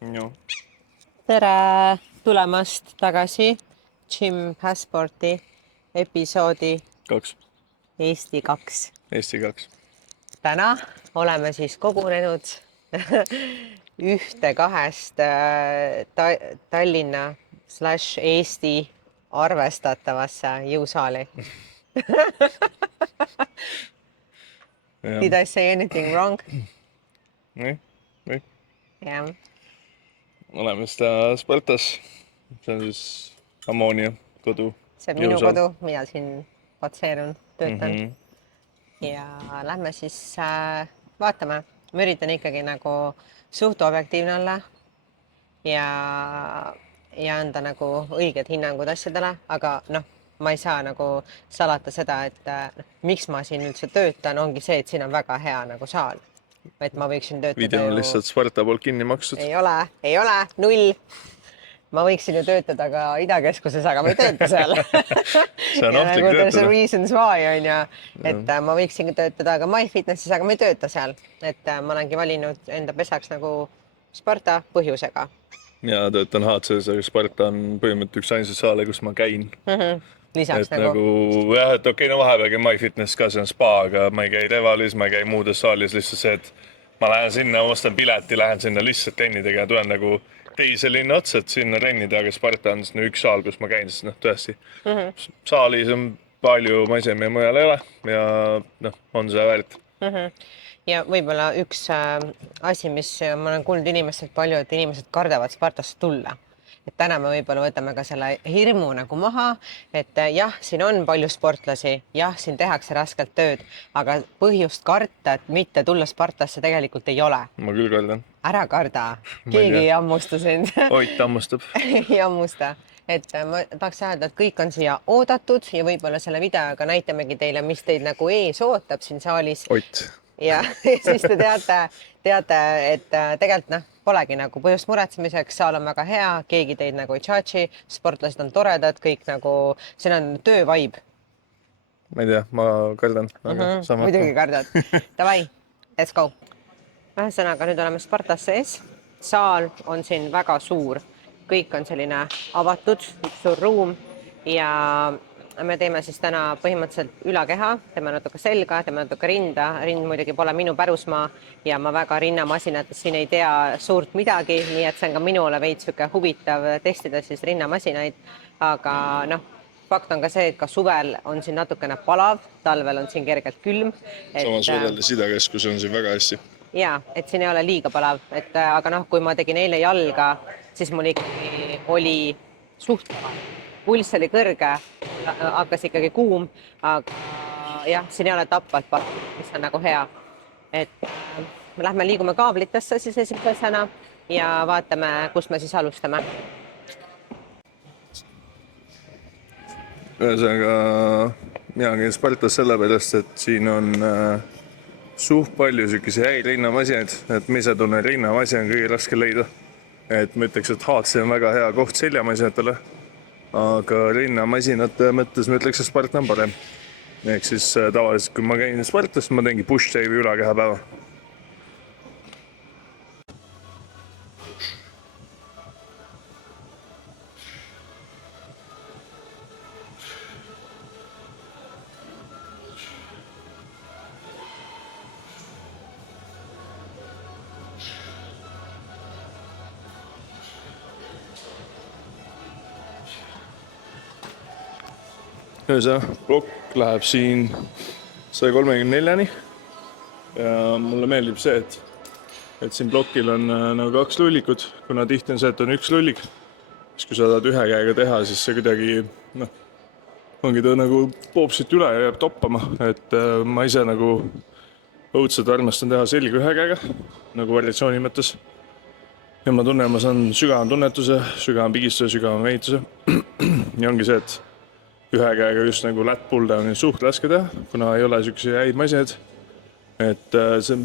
No. Tere tulemast tagasi Gym Passporti episoodi 2. Eesti 2. Eesti 2. Täna oleme siis kogunenud ühte kahest Tallinna / Eesti arvestatavasse jõusaali. Did I say anything wrong? Nii. Jah. Oleme seda Spartas. See on siis Ammonia kodu. See on minu kodu, mina siin patseerun, töötan. Ja lähme siis vaatame. Ma üritan ikkagi nagu suht objektiivne olla ja anda nagu õiged hinnangud asjadele, aga noh, ma ei saa nagu salata seda, et miks ma siin üldse töötan, ongi see, et siin on väga hea nagu saal. Et ma võiksin töötada Video on lihtsalt Sparta poolt kinni makstud. Ei ole, 0. Ma võiksin ju töötada ka Idakeskuses, aga ma ei tööta seal. See on ohtlik töötada. There's a reasons why on ja, et ma võiksin töötada ka MyFitnessis, aga ma ei tööta seal. Et ma olengi valinud enda pesaks nagu Sparta põhjusega. Ja töötan HCS, aga Sparta on põhimõtteliselt üks ainsa saale, kus ma käin. Lisaks et nagu jah, et okei, no vahepeal käin MyFitness ka, see on spa, aga ma ei käi Revalis, ma ei käi muudes saalis, lihtsalt see, et ma lähen sinna, ostan pileti, lähen sinna lihtsalt trennidega ja tulen nagu teise linna otsa, et sinna trennida, aga Sparta on üks saal, kus ma käin, sest noh, tõesti. Saalis on palju maisem ja mujal ei ole ja noh, on see väärt. Ja võib-olla üks asi, mis ma olen kuulnud inimestelt palju, et inimesed kardavad Spartasse tulla. Et täna me võib-olla võtame ka selle hirmu nagu maha, et jah, siin on palju sportlasi, jah, siin tehakse raskelt tööd, aga põhjust karta, et mitte tulla Spartasse tegelikult ei ole. Ma küll kardan. Ära karda, keegi ei ammusta sind. Ott ammustab. Ei ammusta. Et ma tahaks öelda, et kõik on siia oodatud ja võib-olla selle videoga näitamegi teile, mis teid nagu ees ootab siin saalis. Ott. Ja siis te teate, et tegelikult noh, polegi nagu põhjust muretsemiseks, saal on väga hea, keegi teid nagu ei tšatši, sportlased on toredad, kõik nagu, siin on töövaib. Ma ei tea, ma kardan. Muidugi kardad. Davai, let's go. Ühesõnaga, nüüd oleme Spartas sees. Saal on siin väga suur. Kõik on selline avatud, üks suur ruum ja me teeme siis täna põhimõtteliselt ülakeha, teeme natuke selga, teeme natuke rinda. Rind muidugi pole minu pärusmaa ja ma väga rinnamasinatest siin ei tea suurt midagi, nii et see on ka minule veid süke huvitav testida siis rinnamasinaid. Aga noh, fakt on ka see, et ka suvel on siin natukene palav, talvel on siin kergelt külm. Samas võrreldes Idakeskus on siin väga hästi. Jaa, et siin ei ole liiga palav, aga noh, kui ma tegin eile jalga, siis mul ikkagi oli suht pulss oli kõrge, hakkas ikkagi kuum, aga jah, siin ei ole tapvalt, mis on nagu hea. Et me lähme liigume kaablitesse siis esimesena ja vaatame, kust me siis alustame. Ühesõnaga, mina käin Spartas sellepärast, et siin on suht palju sükese häid rinnamasinaid, et ma ise tunnen rinnamasina on kõige raske leida. Et ma ütleks, et HC on väga hea koht seljamasinatele. Aga rinnamasinate mõttes ma ütleks, et Sparta on parem. Ehk siis tavaliselt, kui ma käin Spartas, ma teengi push-shave'i ülakeha päeva. Ühesõnaga, plokk läheb siin 134-ni ja mulle meeldib see, et siin plokil on nagu 2 lullikut, kuna tihti on see, et on 1 lullik. Siis kui sa tahad ühe käega teha, siis see kuidagi, noh, ongi ta nagu poopsilt üle ja jääb toppama, et ma ise nagu õudselt armastan teha selga ühe käega, nagu variatsiooni mõttes. Ja ma tunnen, ma saan sügavam tunnetuse, sügavam pigistuse, sügavam vehituse ja ongi see, et ühe käega just nagu lat pull down on suht raske teha, kuna ei ole sükse häid masinaid. Et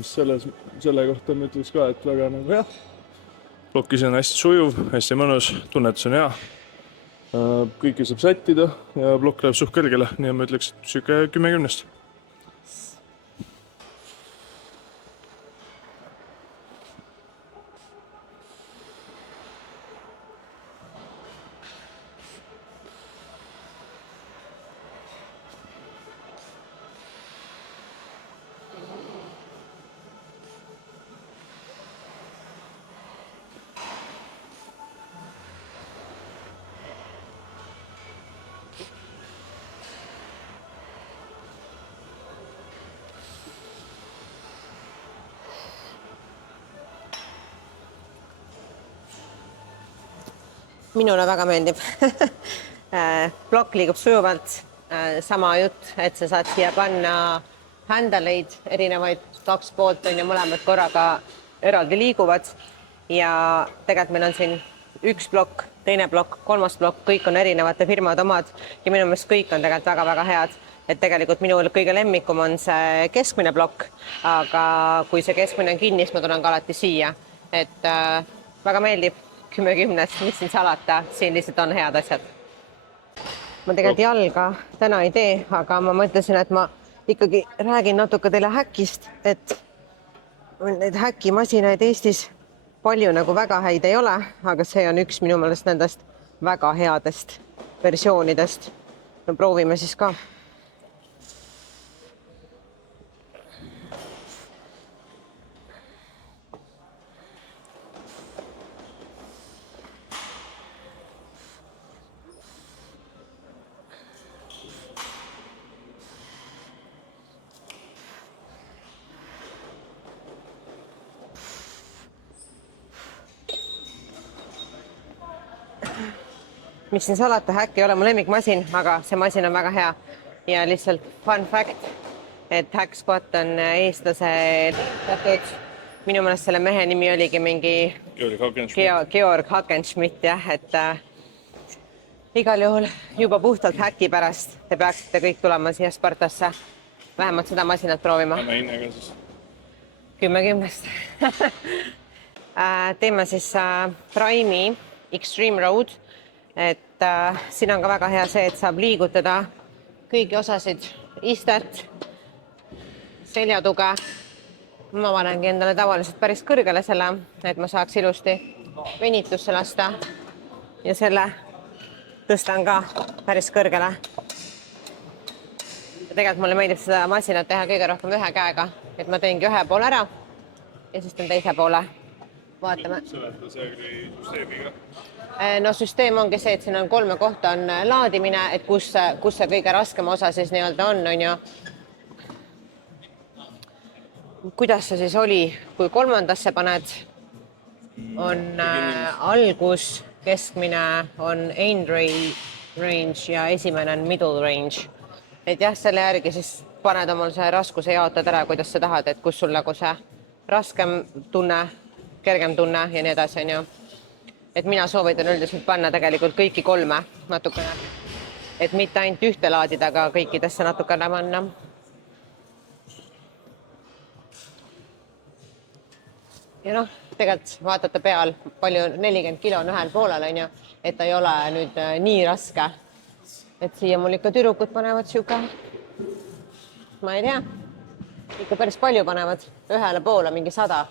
selle kohta ma ütleks ka, et väga nagu hea. Plokis on hästi sujuv, hästi mõnus, tunnetus on hea. Kõike saab sättida ja plokk läheb suht kõrgele, nii ma ütleks, et süke 10-10. minule väga meeldib. Plokk liigub sujuvalt. Sama jutt, et sa saad siia panna händaleid, erinevaid 2 poolt on ja mõlemad korraga eraldi liiguvad. Ja tegelikult meil on siin 1 plokk, 2 plokk, 3 plokk, kõik on erinevate firmade omad ja minu meelest kõik on tegelikult väga-väga head. Et tegelikult minul kõige lemmikum on see keskmine plokk, aga kui see keskmine on kinni, siis ma tulen ka alati siia. Et väga meeldib 10/10, mis siin salata, siin lihtsalt on head asjad. Ma tegelikult jalga täna ei tee, aga ma mõtlesin, et ma ikkagi räägin natuke teile häkist, et neid häkimasinaid Eestis palju nagu väga häid ei ole, aga see on üks minu meelest nendest väga headest versioonidest. No proovime siis ka. Mis siin salata, häkk ei ole mu lemmikmasin, aga see masin on väga hea. Ja lihtsalt fun fact, et Hack Squat on eestlase tehtud. Minu meelest selle mehe nimi oligi mingi Georg Hackenschmidt, jah, et igal juhul juba puhtalt häkki pärast te peaksite kõik tulema siia Spartasse. Vähemalt seda masinat proovima. Anna hinnega siis. 10/10. Teeme siis Prime'i Extreme Road. Et siin on ka väga hea see, et saab liigutada kõiki osasid, istet, seljatuge. Ma panengi endale tavaliselt päris kõrgele selle, et ma saaks ilusti venitusse lasta ja selle tõstan ka päris kõrgele. Ja tegelikult mulle meeldib seda masinat teha kõige rohkem ühe käega, et ma teengi ühe poole ära ja siis teen teise poole. Vaatame. Seleta see süsteemiga. No süsteem ongi see, et siin on 3 kohta on laadimine, et kus see kõige raskem osa siis nii-öelda on ju. Kuidas see siis oli, kui 3. paned, on algus, keskmine on end range ja esimene on middle range. Et jah, selle järgi siis paned omal see raskuse jaotad ära, kuidas sa tahad, et kus sul nagu see raskem tunne, kergem tunne ja nii edasi on ju. Et mina soovitan üldiselt panna tegelikult kõiki 3 natukene. Et mitte ainult ühte laadida, aga kõikidesse natukene panna. Ja noh, tegelikult vaatate peal, palju 40 kilo on ühel poolel on ju, et ta ei ole nüüd nii raske. Et siia mul ikka tüdrukud panevad siuke, ma ei tea, ikka päris palju panevad, ühele poole mingi 100.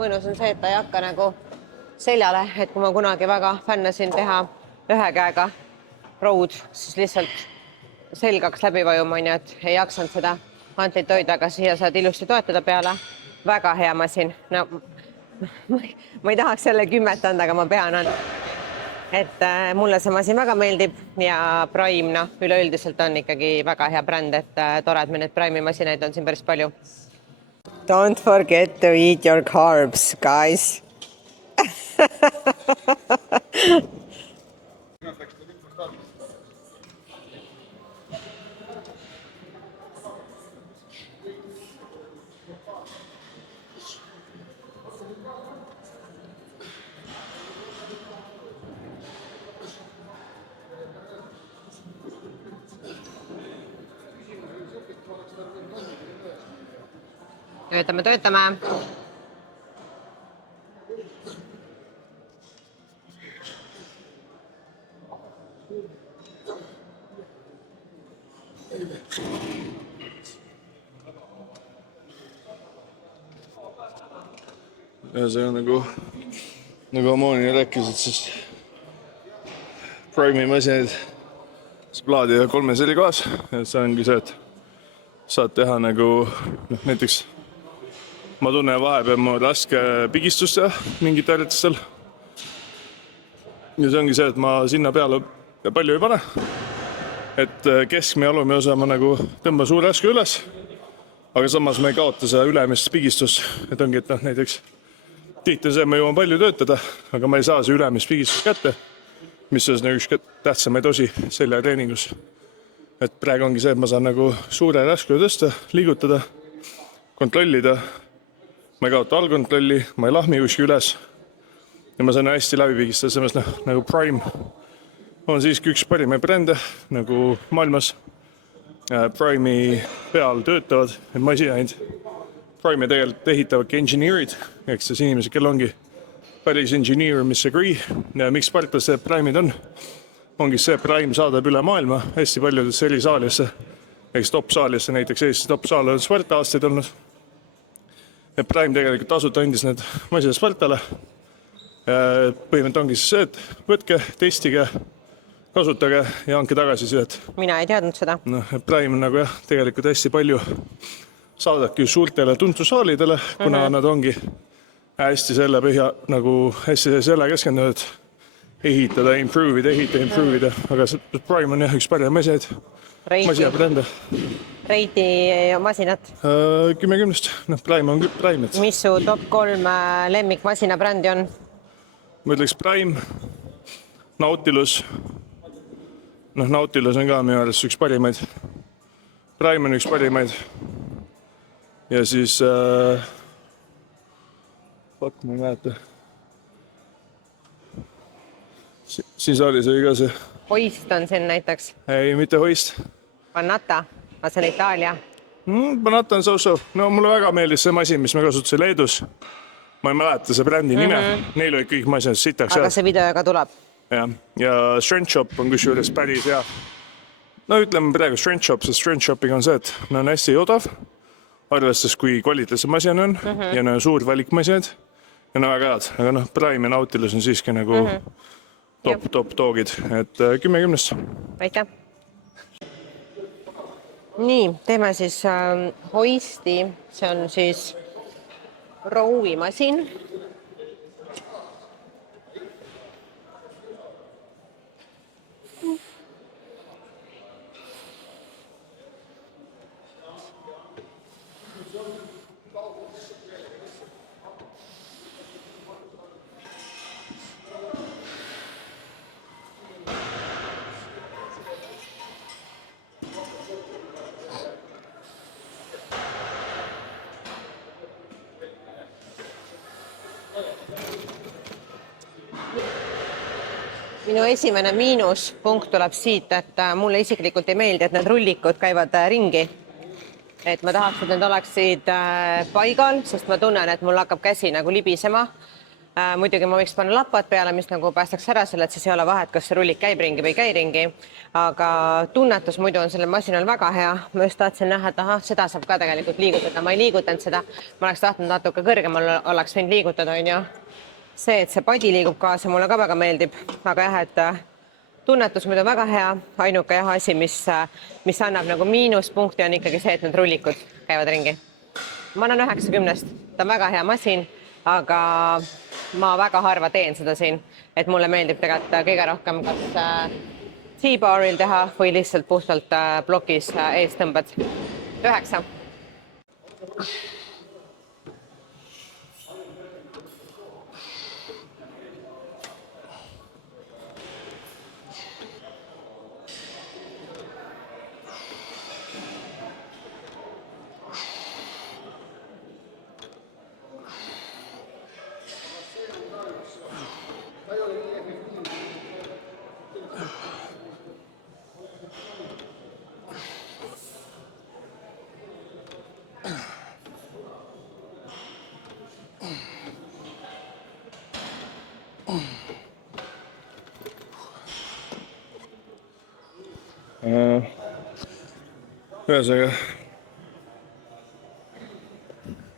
Mõnus on see, et ta ei hakka nagu seljale, et kui ma kunagi väga fännasin teha ühe käega road, siis lihtsalt selg hakkas läbi vajuma, et ei jaksanud seda hantlit hoida, aga siia saad ilusti toetada peale. Väga hea masin. No, ma ei tahaks selle 10 anda, aga ma pean anda. Et mulle see masin väga meeldib ja Prime, no, üleüldiselt on ikkagi väga hea bränd, et tore, et meil need Prime'i masinaid on siin päris palju. Don't forget to eat your carbs, guys. Töötame. ja see on nagu Ammooni rääkis, et siis Prime'i masinaid saab laadida 3 eri kohas. Ja see ongi see, et saad teha nagu näiteks ma tunnen vahepeal mu raske pigistust teha mingit harjutustel. Ja see ongi see, et ma sinna peale palju ei pane. Et keskme ja alumine osa ma nagu tõmban suure raske üles, aga samas ma ei kaota seda ülemist pigistust. Et ongi, et näiteks tihti see, ma jõuan palju töötada, aga ma ei saa see ülemist pigistust kätte, mis on üks tähtsamaid osi seljatreeningus. Et praegu ongi see, et ma saan nagu suure raske tõsta, liigutada, kontrollida. Ma ei kaota allkontrolli, ma ei lahmi kuski üles ja ma saan hästi läbi pigistada, sellest nagu Prime on siiski üks parimaid brände nagu maailmas. Prime'i peal töötavad masinaid. Prime'i tegelikult ehitavadki engineerid, ehk siis inimesed, kel ongi päris engineerimise degree. Ja miks Spartased Prime'id ongi see Prime saadab üle maailma hästi paljudesse eri saalisse. Ehk top saalisse, näiteks Eestis top saal on Sparta aastaid olnud. Ja Prime tegelikult tasuta andis need masinad Spartale. Põhimõtteliselt ongi siis see, et võtke, testige, kasutage ja andke tagasisidet. Mina ei teadnud seda. Prime on nagu tegelikult hästi palju saadabki suurtele tuntusaalidele, kuna nad ongi hästi selle põhja nagu hästi selle keskendunud ehitada, improve'ida, aga Prime on üks parim masinabrände. Reidi masinat? 10-10, Prime on Prime. Mis su top 3 lemmikmasinabrändi on? Ma ütleks Prime, Nautilus. Nautilus on ka minu arvates üks parimaid. Prime on üks parimaid. Ja siis ma ei mäleta. Siis oli see ka see. Hoist on siin näiteks? Ei, mitte Hoist. Panata, see on Itaalia. Panata on so-so. No mulle väga meeldis see masin, mis me kasutasime Leedus. Ma ei mäleta see brändi nime. Neil olid kõik masinad sitaks. Aga see videoga tuleb. Ja Strength Shop on kusjuures päris hea. Ütleme praegu Strength Shop, sest Strength Shopiga on see, et on hästi odav. Arvestades, kui kvaliteetse masin on ja suur valik masinad ja väga head. Aga Prime ja Nautilus on siiski nagu top toogid. Et 10-10. Aitäh. Nii, teeme siis Hoisti. See on siis Rowi masin. Minu esimene miinuspunkt tuleb siit, et mulle isiklikult ei meeldi, et need rullikud käivad ringi. Et ma tahaks, et need oleksid paigal, sest ma tunnen, et mul hakkab käsi nagu libisema. Muidugi ma võiks panna lapad peale, mis nagu päästaks ära selle, et siis ei ole vahet, kas see rullik käib ringi või ei käi ringi. Aga tunnetus muidu on sellel masinal väga hea. Ma just tahtsin näha, et seda saab ka tegelikult liigutada. Ma ei liigutanud seda. Ma oleks tahtnud natuke kõrgemal oleks võinud liigutada, on ju. See, et see padi liigub kaasa, mulle ka väga meeldib. Aga jah, et tunnetus muidu väga hea. Ainuke asi, mis annab nagu miinuspunkti, on ikkagi see, et need rullikud käivad ringi. Ma annan 9-10. Ta on väga hea masin, aga ma väga harva teen seda siin. Et mulle meeldib tegelikult kõige rohkem kas T-baril teha või lihtsalt puhtalt blokis ees tõmbad. 9.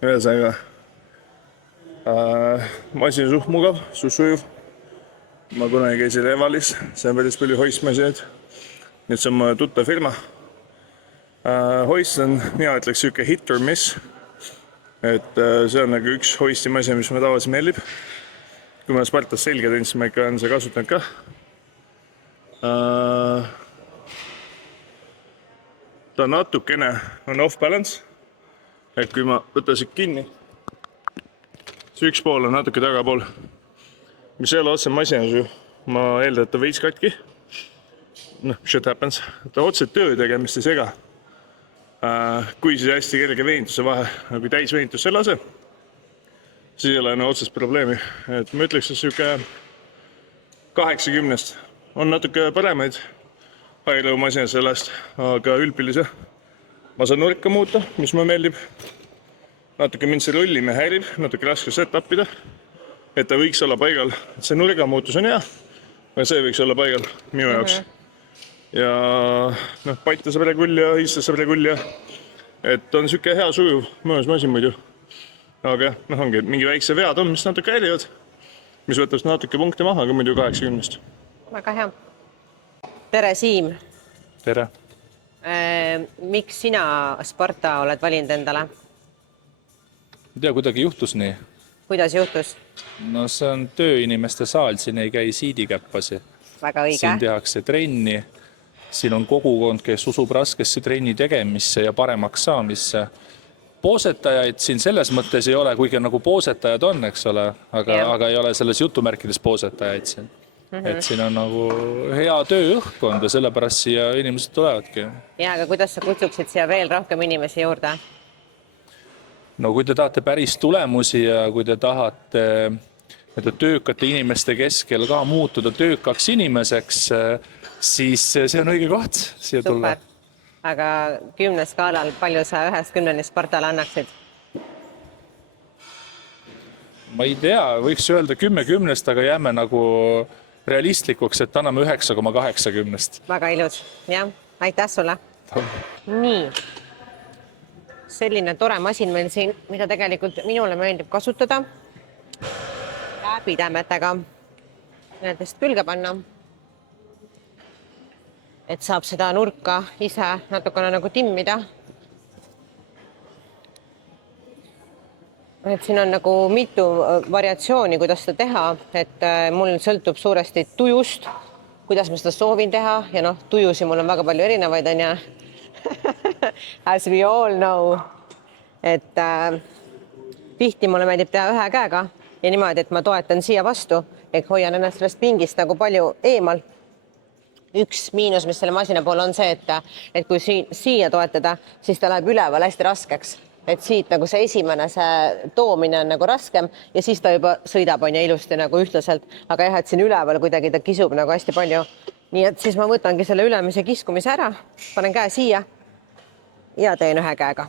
Ühesõnaga Masin suht mugav, suht sujuv. Ma kunagi käisin Evalis, see on päris palju hoistmasinaid. Nüüd see on mu tuttav firma. Hoist on, mina ütleks siuke hit or miss. Et see on nagu üks hoistimasin, mis mulle tavaliselt meeldib. Kui ma Spartas selga teinud, siis ma ikka olen seda kasutanud ka. Ta natukene on off balance. Et kui ma võtan siit kinni, see üks pool on natuke tagapool. Mis ei ole otse masinas ju. Ma eeldan, et ta veits katki. Shit happens. Ta otse töö tegemist ei sega. Kui siis hästi kerge veintuse vahe, kui täis veintus ei lase, siis ei ole otsest probleemi. Et ma ütleks, et siuke 80 on natuke paremaid high-low masina sellest, aga üldpildise ma saan nurka muuta, mis mulle meeldib. Natuke mind see rullime häirib, natuke raske set-upida, et ta võiks olla paigal. Et see nurga muutus on hea, aga see võiks olla paigal minu jaoks. Ja paita saab regulli ja istas saab regulli. Et on siuke hea sujuv, mõnus masin muidu. Aga ongi, mingi väikse vead on, mis natuke häirivad, mis võtab natuke punkte maha, aga muidu 80. Väga hea. Tere, Siim. Tere. Miks sina Sparta oled valinud endale? Ei tea, kuidagi juhtus nii. Kuidas juhtus? No see on tööinimeste saal, siin ei käi siidikäppasi. Väga õige. Siin tehakse trenni. Siin on kogukond, kes usub raskesse trenni tegemisse ja paremaks saamisse. Poosetajaid siin selles mõttes ei ole, kuigi nagu poosetajad on, eks ole, aga ei ole selles jutumärkides poosetajaid siin. Et siin on nagu hea tööõhkkond ja sellepärast siia inimesed tulevadki. Ja, aga kuidas sa kutsuksid siia veel rohkem inimesi juurde? No kui te tahate päris tulemusi ja kui te tahate töökate inimeste keskel ka muutuda töökaks inimeseks, siis see on õige koht siia tulla. Super. Aga 10 skaalal palju sa 1-10 Spartale annaksid? Ma ei tea, võiks öelda 10-10, aga jääme nagu realistlikuks, et anname 9,80. Väga ilus. Jah, aitäh sulle. Nii. Selline tore masin meil siin, mida tegelikult minule meeldib kasutada. Läbitämetega nendest külge panna. Et saab seda nurka ise natukene nagu timmida. Et siin on nagu mitu variatsiooni, kuidas seda teha, et mul sõltub suuresti tujust, kuidas ma seda soovin teha ja tujusi mul on väga palju erinevaid, on ja as we all know, et tihti mulle meeldib teha ühe käega ja niimoodi, et ma toetan siia vastu, et hoian ennast sellest pingist nagu palju eemal. Üks miinus, mis selle masina pool on see, et kui siia toetada, siis ta läheb üleval hästi raskeks. Et siit nagu see esimene see toomine on nagu raskem ja siis ta juba sõidab on ja ilusti nagu ühtlaselt. Aga jah, et siin üleval kuidagi ta kisub nagu hästi palju. Nii et siis ma võtangi selle ülemise kiskumise ära, panen käe siia ja teen ühe käega.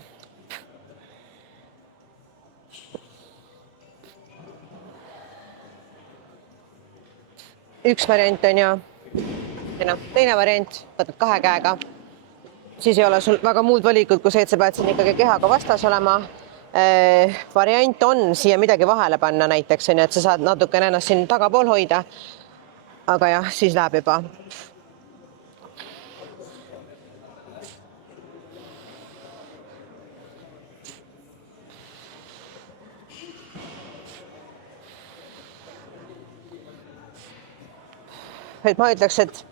Üks variant on ja teine variant, võtad 2 käega, siis ei ole sul väga muud valikud, kui see, et sa pead siin ikkagi kehaga vastas olema. Variant on siia midagi vahele panna näiteks, et sa saad natukene ennast siin tagapool hoida, aga jah, siis läheb juba. Et ma ütleks, et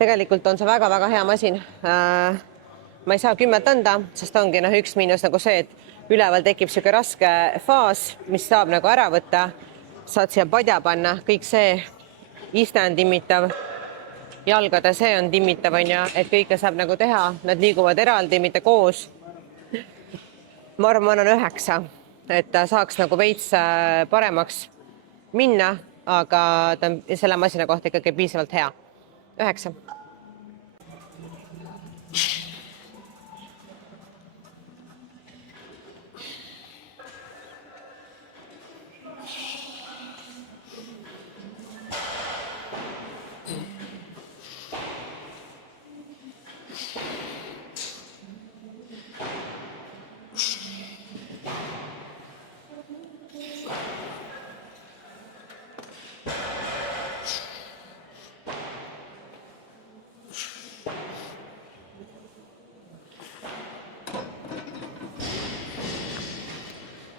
tegelikult on see väga-väga hea masin. Ma ei saa 10 anda, sest ongi üks miinus nagu see, et üleval tekib siuke raske faas, mis saab nagu ära võtta. Saad siia padja panna, kõik see iste on timmitav, jalgade see on timmitav, et kõike saab nagu teha. Nad liiguvad eraldi, mitte koos. Ma arvan, ma annan 9, et ta saaks nagu veits paremaks minna, aga ta on selle masina kohta ikkagi piisavalt hea. 9.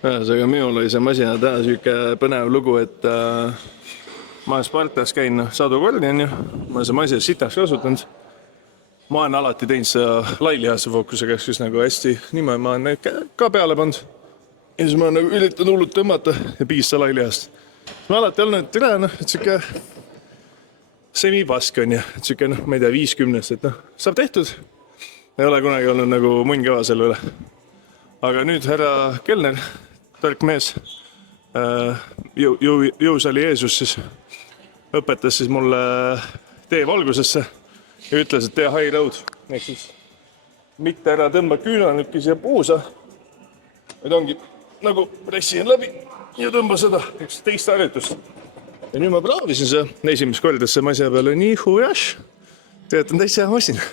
Ühesõnaga, minul oli see masina täna siuke põnev lugu, et ma olen Spartas käinud sadu kordi, on ju. Ma olen see masina sitaks kasutanud. Ma olen alati teinud seda lailihase fookusega, siis nagu hästi niimoodi ma olen neid ka peale pannud. Ja siis ma olen nagu üritanud hullult tõmmata ja piista lailihast. Ma alati olnud tere, et siuke semipask on ju, et siuke, ma ei tea, 50, et saab tehtud. Ei ole kunagi olnud nagu munn kõva selle üle. Aga nüüd härra Kellner, tark mees, jõusaali Jeesus siis õpetas siis mulle tee valgusesse ja ütles, et tee high road. Ehk siis mitte ära tõmba küünanükki siia puusa, vaid ongi nagu pressin läbi ja tõmba seda teist harjutust. Ja nüüd ma praavisin see esimest korda see masina peale nii hujaš, tegelikult on täitsa hea masin.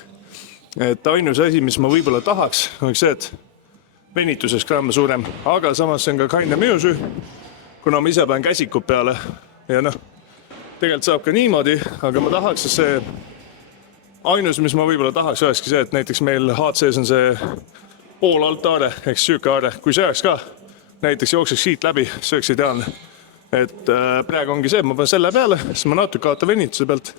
Et ainus asi, mis ma võib-olla tahaks, on see, et venituses gramme suurem, aga samas see on ka kinda minu süü, kuna ma ise panen käsikud peale ja tegelikult saab ka niimoodi, aga ma tahaks, et see ainus, mis ma võib-olla tahaks, olekski see, et näiteks meil HC-s on see pool altaare, ehk süükaare, kui see oleks ka, näiteks jookseks siit läbi, see oleks ideaalne. Et praegu ongi see, et ma panen selle peale, siis ma natuke kaotan venituse pealt,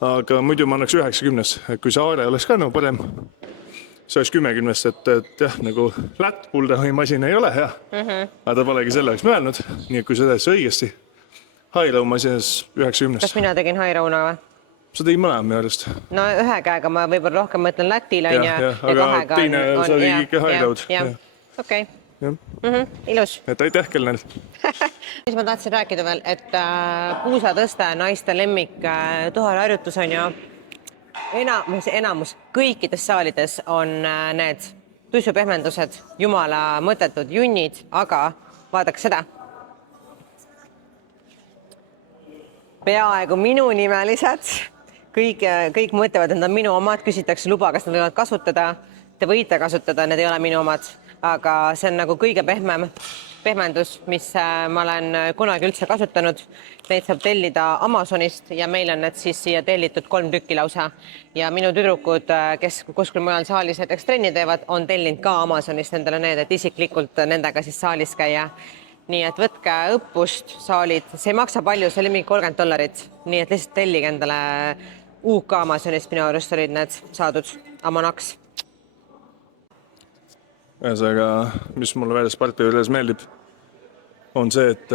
aga muidu ma annaks 90, et kui see aare oleks ka nagu parem, see oleks 10, et jah, nagu lättpuldahi masin ei ole hea, aga ta polegi selleks mõelnud, nii et kui see tähes õigesti, Hairau masinas 90. Kas mina tegin Hairauna või? Sa tegid mõlema minu arust. No ühe käega ma võib-olla rohkem mõtlen Lätil on ja aga teine sa oli ikka Hairaud. Okei. Ilus. Et aitäh, Kellner. Mis ma tahtsin rääkida veel, et puusatõste naiste lemmik tuharharjutus on ju enamus kõikides saalides on need tussupehmendused, jumala mõttetud junnid, aga vaadake seda. Peaaegu minu nimelised, kõik mõtlevad, et nad on minu omad, küsitakse luba, kas nad võivad kasutada. Te võite kasutada, need ei ole minu omad, aga see on nagu kõige pehmendus, mis ma olen kunagi üldse kasutanud. Neid saab tellida Amazonist ja meil on need siis siia tellitud 3 tükki lausa. Ja minu tüdrukud, kes kuskil mujal saalis näiteks trenni teevad, on tellinud ka Amazonist endale need, et isiklikult nendega siis saalis käia. Nii et võtke õppust saalid, see ei maksa palju, see oli mingi $30, nii et lihtsalt tellige endale UK Amazonist, minu arust olid need saadud Amonaks. Ühesõnaga, mis mulle veel Sparta juures meeldib, on see, et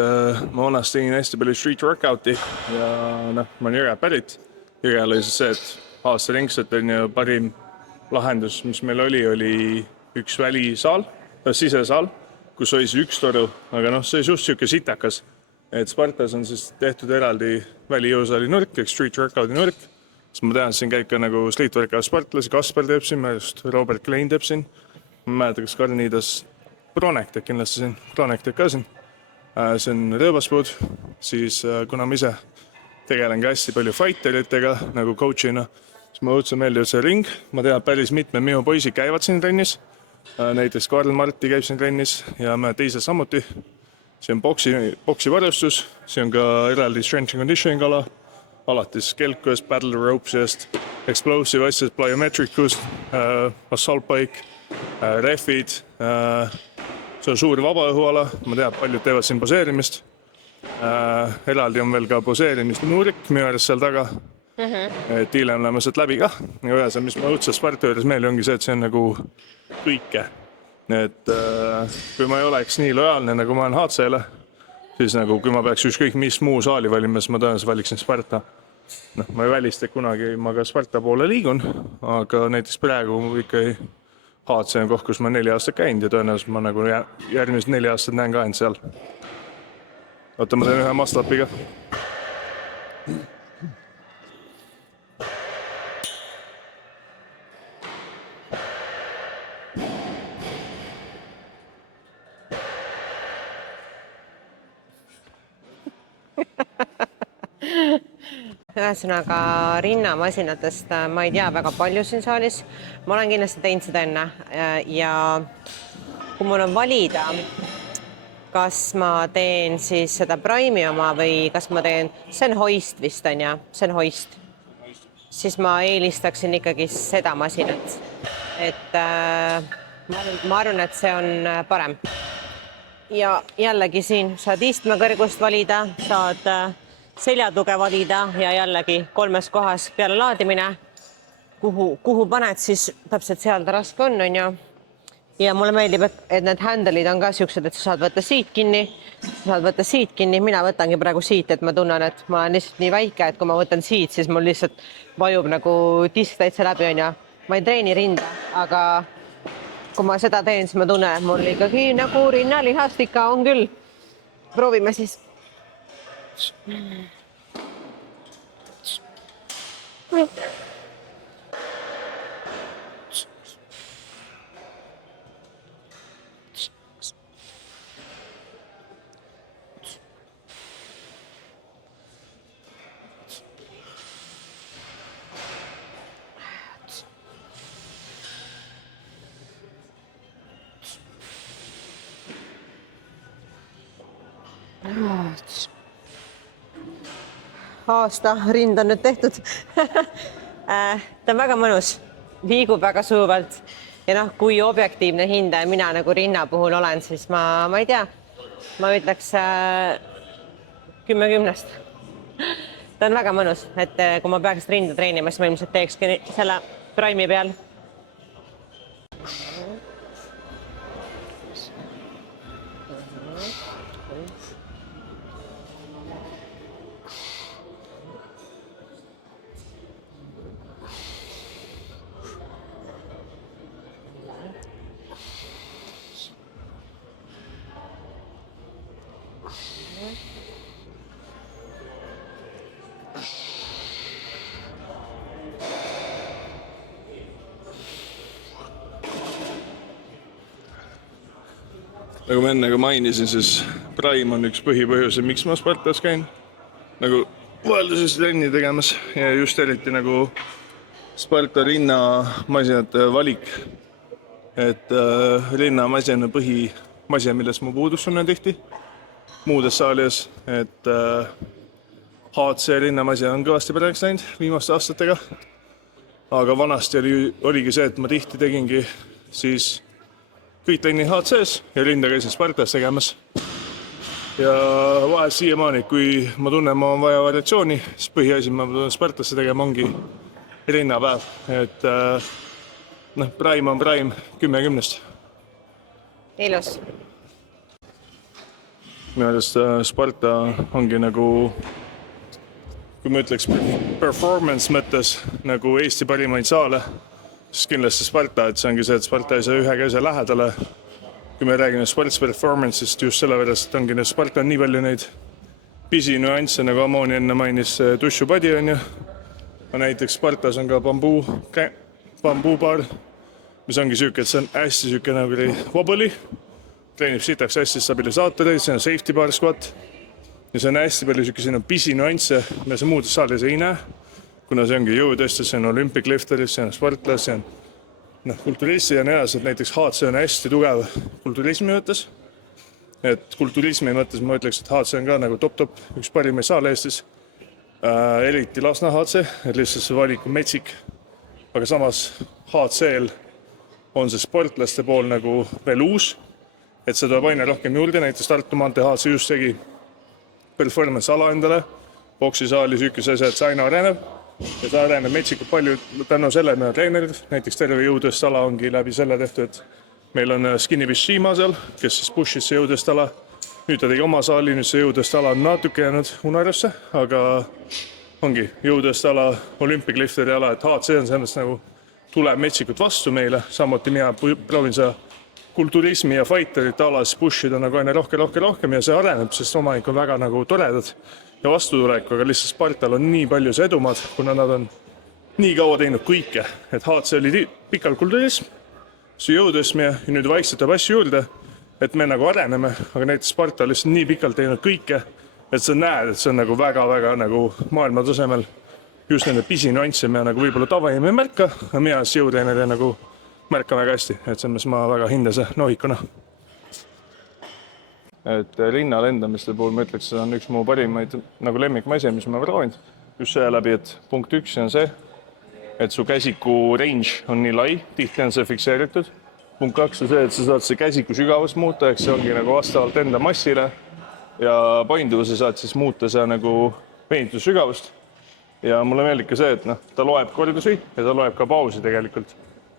ma vanasti tegin hästi palju street workouti ja ma olen Jõge pärit. Jõge oli siis see, et aasta ringselt on ju parim lahendus, mis meil oli üks välisaal, sisesaal, kus oli siis üks toru, aga see oli just siuke sitakas, et Spartas on siis tehtud eraldi välijõusaali nurk, street workouti nurk, siis ma tean, siin käib ka nagu street workout Spartlasi, Kasper teeb siin, Robert Klein teeb siin, ma mäletan, kas Karniidas Pronek teeb kindlasti siin, Pronek teeb ka siin, see on rõõbaspuud, siis kuna ma ise tegelen ka hästi palju fighteritega nagu coachina, siis ma õudselt meeldib see ring, ma tean, päris mitme minu poisid käivad siin trennis, näiteks Karl Marti käib siin trennis ja me teised samuti. See on boksi varustus, see on ka eraldi strength and conditioning ala, alatis kelkust, battle ropesest, explosive asjast, plyometricust, assault bike, refid, see on suur vabaõhuala, ma tean, paljud teevad siin poseerimist. Eraldi on veel ka poseerimist nurk minu arust seal taga. Et hiljem läheme sealt läbi ka. Ja ühesõnaga, mis ma õudselt Sparta juures meeli ongi see, et see on nagu kõike. Et kui ma ei oleks nii lojaalne, nagu ma olen HC-le, siis nagu kui ma peaks ükskõik mis muu saali valima, siis ma tõenäoliselt valiksin Sparta. Ma ei välista, et kunagi ma ka Sparta poole liigun, aga näiteks praegu ikka HC on koht, kus ma 4 aastat käinud ja tõenäoliselt ma nagu järgmised 4 aastat näen ka ainult seal. Oota, ma teen ühe must-upi ka. Ühesõnaga rinnamasinatest ma ei tea väga palju siin saalis. Ma olen kindlasti teinud seda enne ja kui mul on valida, kas ma teen siis seda Prime'i oma või kas ma teen, see on Hoist vist on ja, see on Hoist, siis ma eelistaksin ikkagi seda masinat. Et ma arvan, et see on parem. ja jällegi siin saad istmekõrgust valida, saad seljatuge valida ja jällegi 3 kohas peale laadimine, kuhu paned, siis täpselt seal ta raske on ju. Ja mulle meeldib, et need handle'id on ka siuksed, et sa saad võtta siit kinni, mina võtangi praegu siit, et ma tunnen, et ma olen lihtsalt nii väike, et kui ma võtan siit, siis mul lihtsalt vajub nagu disk täitsa läbi on ju. Ma ei treeni rinda, aga kui ma seda teen, siis ma tunnen, et mul ikkagi nagu rinnalihast ikka on küll. Proovime siis. Aasta rind on nüüd tehtud. Ta on väga mõnus, liigub väga sujuvalt ja kui objektiivne hindaja mina nagu rinna puhul olen, siis ma ei tea, ma ütleks 10/10. Ta on väga mõnus, et kui ma peaks rinda treenima, siis ma ilmselt teekski selle Prime'i peal. Nagu ma enne mainisin, siis Prime on üks põhipõhjus, miks ma Spartas käin. Nagu vahelduses trenni tegemas ja just eriti nagu Sparta rinnamasinate valik. Et rinnamasin on põhimasin, millest ma puudus tunnen tihti muudes saalides. Et HC rinnamasin on kõvasti paremaks läinud viimaste aastatega. Aga vanasti oligi see, et ma tihti tegingi siis kõik trenni HC-s ja rinda käisin Spartas tegemas. Ja vahel siiamaani, kui ma tunnen, ma on vaja variatsiooni, siis põhiasi, ma tulen Spartasse tegema, ongi rinnapäev. Et Prime on Prime 10/10. Ilus. Minu arust Sparta ongi nagu, kui ma ütleks performance mõttes nagu Eesti parimaid saale, siis kindlasti Sparta, et see ongi see, et Sparta ei saa ühe käise lähedale. Kui me räägime sports performance'ist just sellepärast, et ongi Sparta on nii palju neid pisinüansse, nagu Amoni enne mainis, dušupadi on ju. Näiteks Spartas on ka bambuubaar, mis ongi süük, et see on hästi süük nagu wobbly, treenib sitaks hästi stabilisaatoreid, see on safety bar squat ja see on hästi palju süük, siin on pisinüansse, mida sa muudes saalides ei näe. Kuna see ongi jõutõstus, see on Olympic lifteris, see on Spartas, see on kulturismi ja nii edasi, et näiteks HC on hästi tugev kulturismi mõttes. Et kulturismi mõttes ma ütleks, et HC on ka nagu top, üks parimaid saale Eestis. Eriti Lasna HC, et lihtsalt see valik on metsik. Aga samas HC-l on see sportlaste pool nagu veel uus, et see tuleb aina rohkem juurde, näiteks Tartu maantee HC just tegi performance ala endale, boksisaali süükese asja, et see aina areneb. Ja ta areneb metsikult palju tänu selle, et meil on treenerid, näiteks terve jõudõst ala ongi läbi selle tehtud, et meil on Skinny Bishima seal, kes siis push'is see jõudõst ala. Nüüd ta tegi oma saali, nüüd see jõudõst ala on natuke jäänud unarusse, aga ongi jõudõst ala, Olympic lifteri ala, et HC on sellest nagu tuleb metsikult vastu meile, samuti mina proovin seda kulturismi ja fighterite alas push'ida nagu aina rohkem ja see areneb, sest omanik on väga nagu toredad ja vastutulek, aga lihtsalt Spartal on nii palju see edumad, kuna nad on nii kaua teinud kõike, et HC oli pikalt kulturism, see jõudõsmi ja nüüd vaikselt tuleb asju juurde, et me nagu areneme, aga näiteks Spartal lihtsalt nii pikalt teinud kõike, et sa näed, et see on nagu väga nagu maailma tasemel just nende pisinüansse, me nagu võib-olla tavaim ei märka, aga mina jõutreeneri nagu märkan väga hästi, et selles ma väga hindan see nohikuna. Et rinna lendamiste puhul ma ütleks, see on üks mu parimaid nagu lemmikmasin, mis ma proovinud. Just see läbi, et punkt 1 on see, et su käsiku range on nii lai, tihti on see fikseeritud. punkt 2 on see, et sa saad see käsiku sügavust muuta, ehk see ongi nagu vastavalt enda massile ja painduvuse saad siis muuta sa nagu venituse sügavust. Ja mulle meeldib ka see, et noh, ta loeb kordusi ja ta loeb ka pausi tegelikult.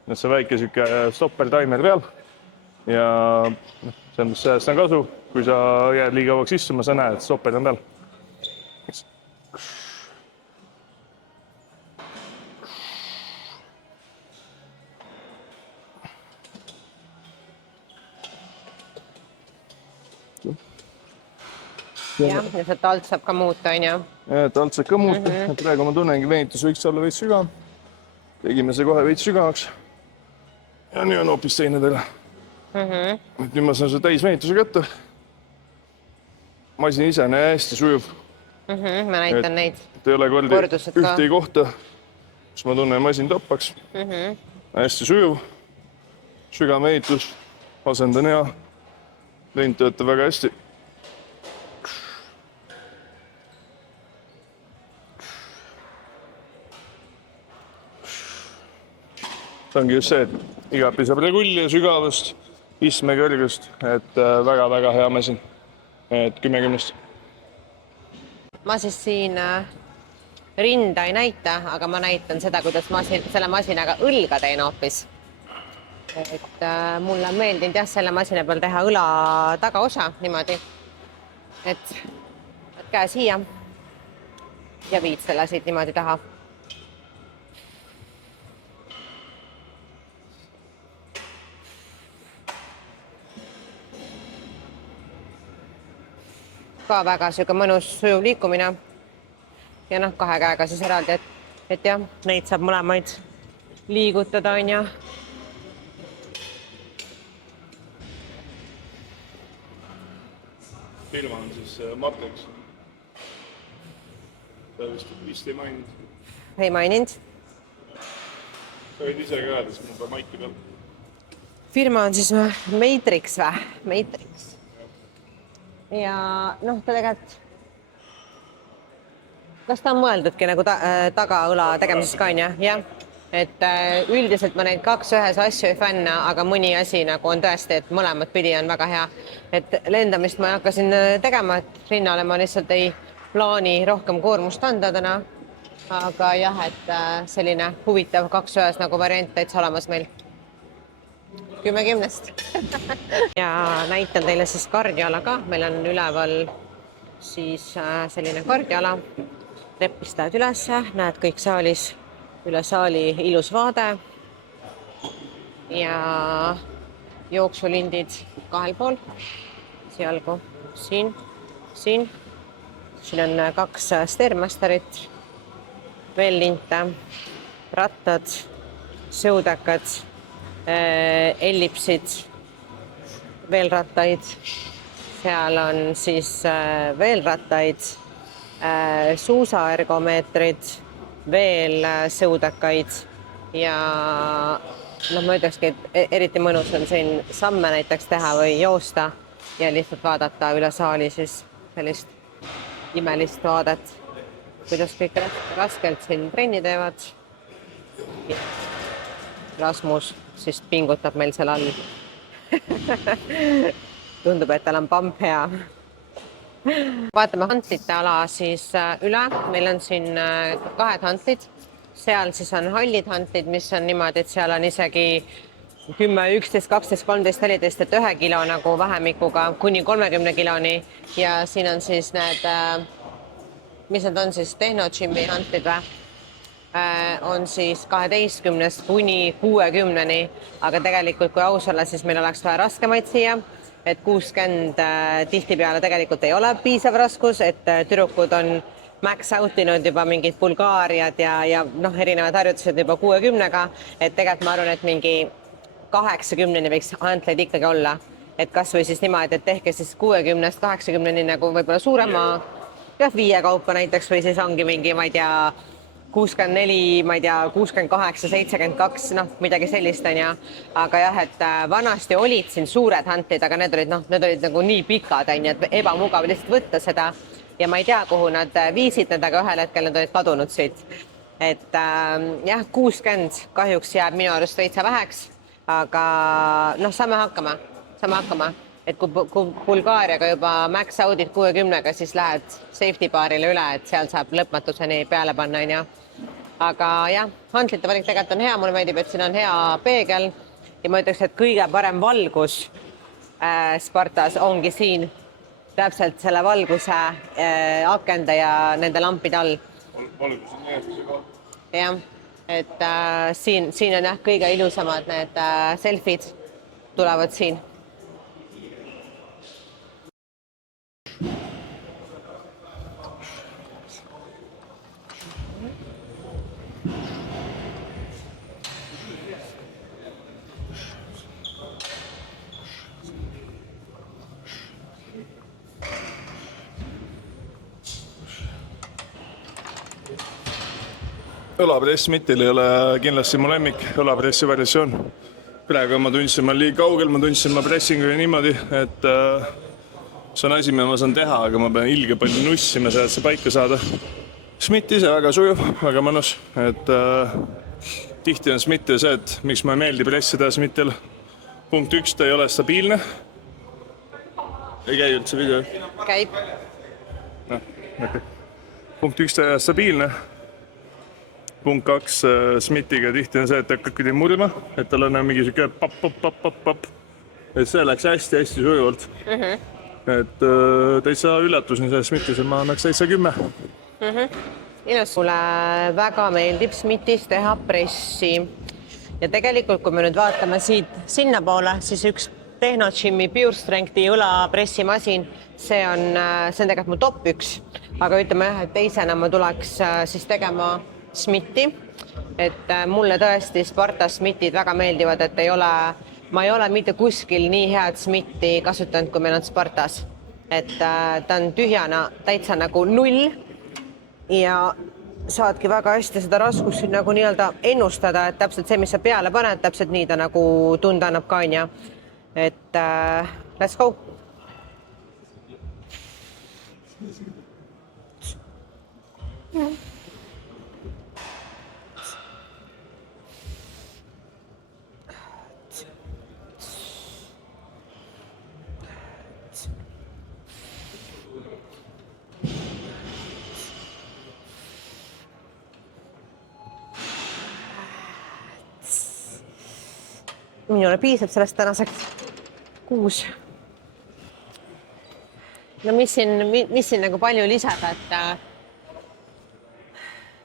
Et see väike siuke stopper timer peal ja sellest on kasu, kui sa jääd liiga kauaks istuma, sa näed, et stopper on peal. jah, ja sealt alt saab ka muuta, on ju. Ja, et alt saab ka muuta. Praegu ma tunnengi, venitus võiks olla veits sügavam. Tegime see kohe veits sügavaks. Ja nüüd on hoopis teine teile. Et nüüd ma saan seda täis venituse kätte. Masin ise on hästi sujuv. Ma näitan neid. Et ei ole kordi ühtegi kohta, kus ma tunnen masin toppaks. Hästi sujuv. Sügav venitus. Asendan hea. Lent töötab väga hästi. See ongi just see, et iga pisab regulli ja sügavust, istme kõrgust, et väga-väga hea masin. Et 10-10. Ma siis siin rinda ei näita, aga ma näitan seda, kuidas ma selle masinaga õlga teen hoopis. Et mulle on meeldinud jah, selle masina peal teha õla tagaosa niimoodi. Et käe siia ja viid selle siit niimoodi taha. Ka väga süga mõnus sujuv liikumine ja noh, 2 käega siis eraldi, et jah, neid saab mõlemaid liigutada, on ju. Firma on siis Martex. Ta vist ei maininud. Ei maininud. Sa võid ise ka öelda, sest mul peab maiki peal. Firma on siis Matrix või? Matrix. Ja noh, ta tegelikult, kas ta on mõeldudki nagu tagaõla tegemises ka on ju? Jah, et üldiselt ma neid 2 ühes asju ei fänna, aga mõni asi nagu on tõesti, et mõlemat pidi on väga hea. Et lendamist ma hakkasin tegema, et rinnale ma lihtsalt ei plaani rohkem koormust anda täna. Aga jah, et selline huvitav 2 ühes nagu variant täitsa olemas meil. 10-10. Ja näitan teile siis kardiala ka. Meil on üleval siis selline kardiala. Repistad üles, näed kõik saalis, üle saali ilus vaade. Ja jooksulindid 2 pool. Sialgu, siin. Siin on 2 Stairmasterit, veel linte, rattad, sõudakad, ellipsid, veel rattaid, seal on siis veel rattaid, suusaergomeetrid, veel sõudakaid ja noh, ma ütlekski, et eriti mõnus on siin samme näiteks teha või joosta ja lihtsalt vaadata üle saali siis sellist imelist vaadet, kuidas kõik raskelt siin trenni teevad. Rasmus siis pingutab meil seal all. Tundub, et tal on pamp hea. Vaatame hantlite ala siis üle. Meil on siin 2 hantlid. Seal siis on hallid hantlid, mis on niimoodi, et seal on isegi 10, 11, 12, 13, 14, et 1 kilo nagu vahemikuga kuni 30 kiloni. Ja siin on siis need, mis need on siis Tehnogym'i hantlid või? On siis 12 kuni 60-ni, aga tegelikult kui aus olla, siis meil oleks vaja raskemaid siia, et 60 tihtipeale tegelikult ei ole piisav raskus, et tüdrukud on max outinud juba mingid Bulgaariad ja noh, erinevad harjutused juba 60-ga, et tegelikult ma arvan, et mingi 80-ni võiks hantleid ikkagi olla, et kas või siis niimoodi, et tehke siis 60-st 80-ni nagu võib-olla suurema, jah, 5 kaupa näiteks või siis ongi mingi, ma ei tea, 64, ma ei tea, 68, 72, noh, midagi sellist on ja. Aga jah, et vanasti olid siin suured hantlid, aga need olid nagu nii pikad, on ja, et ebamugav lihtsalt võtta seda. Ja ma ei tea, kuhu nad viisid need, aga ühel hetkel nad olid kadunud siit. Et jah, 60 kahjuks jääb minu arust veitsa väheks. aga noh, saame hakkama, et kui Bulgaariaga juba max out'id 60-ga, siis lähed safety baarile üle, et seal saab lõpmatuseni peale panna, on ju. Aga jah, hantlite valik tegelikult on hea, mulle meeldib, et siin on hea peegel ja ma ütleks, et kõige parem valgus Spartas ongi siin täpselt selle valguse akende ja nende lampide all. Valgus on jäestuse koht. Jah, et siin on jah kõige ilusamad need selfid tulevad siin. Õlapress Smittil ei ole kindlasti mu lemmik õlapressi versioon. Praegu ma tundsin, ma liiga kaugel, ma tundsin ma pressinguga niimoodi, et see on asi, mida ma saan teha, aga ma pean ilge palju nussima seal, et see paika saada. Smitt ise väga sujuv, väga mõnus, et tihti on Smittil see, et miks ma ei meeldi pressida Smittil. Punkt 1, ta ei ole stabiilne. Ei käi üldse video? Käib. No, okay. Punkt 1, ta ei ole stabiilne. Punkt 2, Smittiga tihti on see, et hakkab kuidagi murma, et tal on mingi siuke papp. Et see läks hästi sujuvalt. Et täitsa üllatusin selles Smittis, et ma annaks täitsa 10. Ilus. Mulle väga meeldib Smittis teha pressi. Ja tegelikult, kui me nüüd vaatame siit sinna poole, siis üks Tehnogym'i Pure Strengthi õlapressimasin, see on tegelikult mu top 1. Aga ütleme jah, et teisena ma tuleks siis tegema Smitti, et mulle tõesti Spartas Smittid väga meeldivad, et ma ei ole mitte kuskil nii head Smitti kasutanud, kui meil on Spartas. Et ta on tühjana täitsa nagu 0 ja saadki väga hästi seda raskust nagu nii-öelda ennustada, et täpselt see, mis sa peale paned, täpselt nii ta nagu tunda annab ka, on ju. Et let's go! Minule piisab sellest tänaseks 6. No mis siin nagu palju lisada, et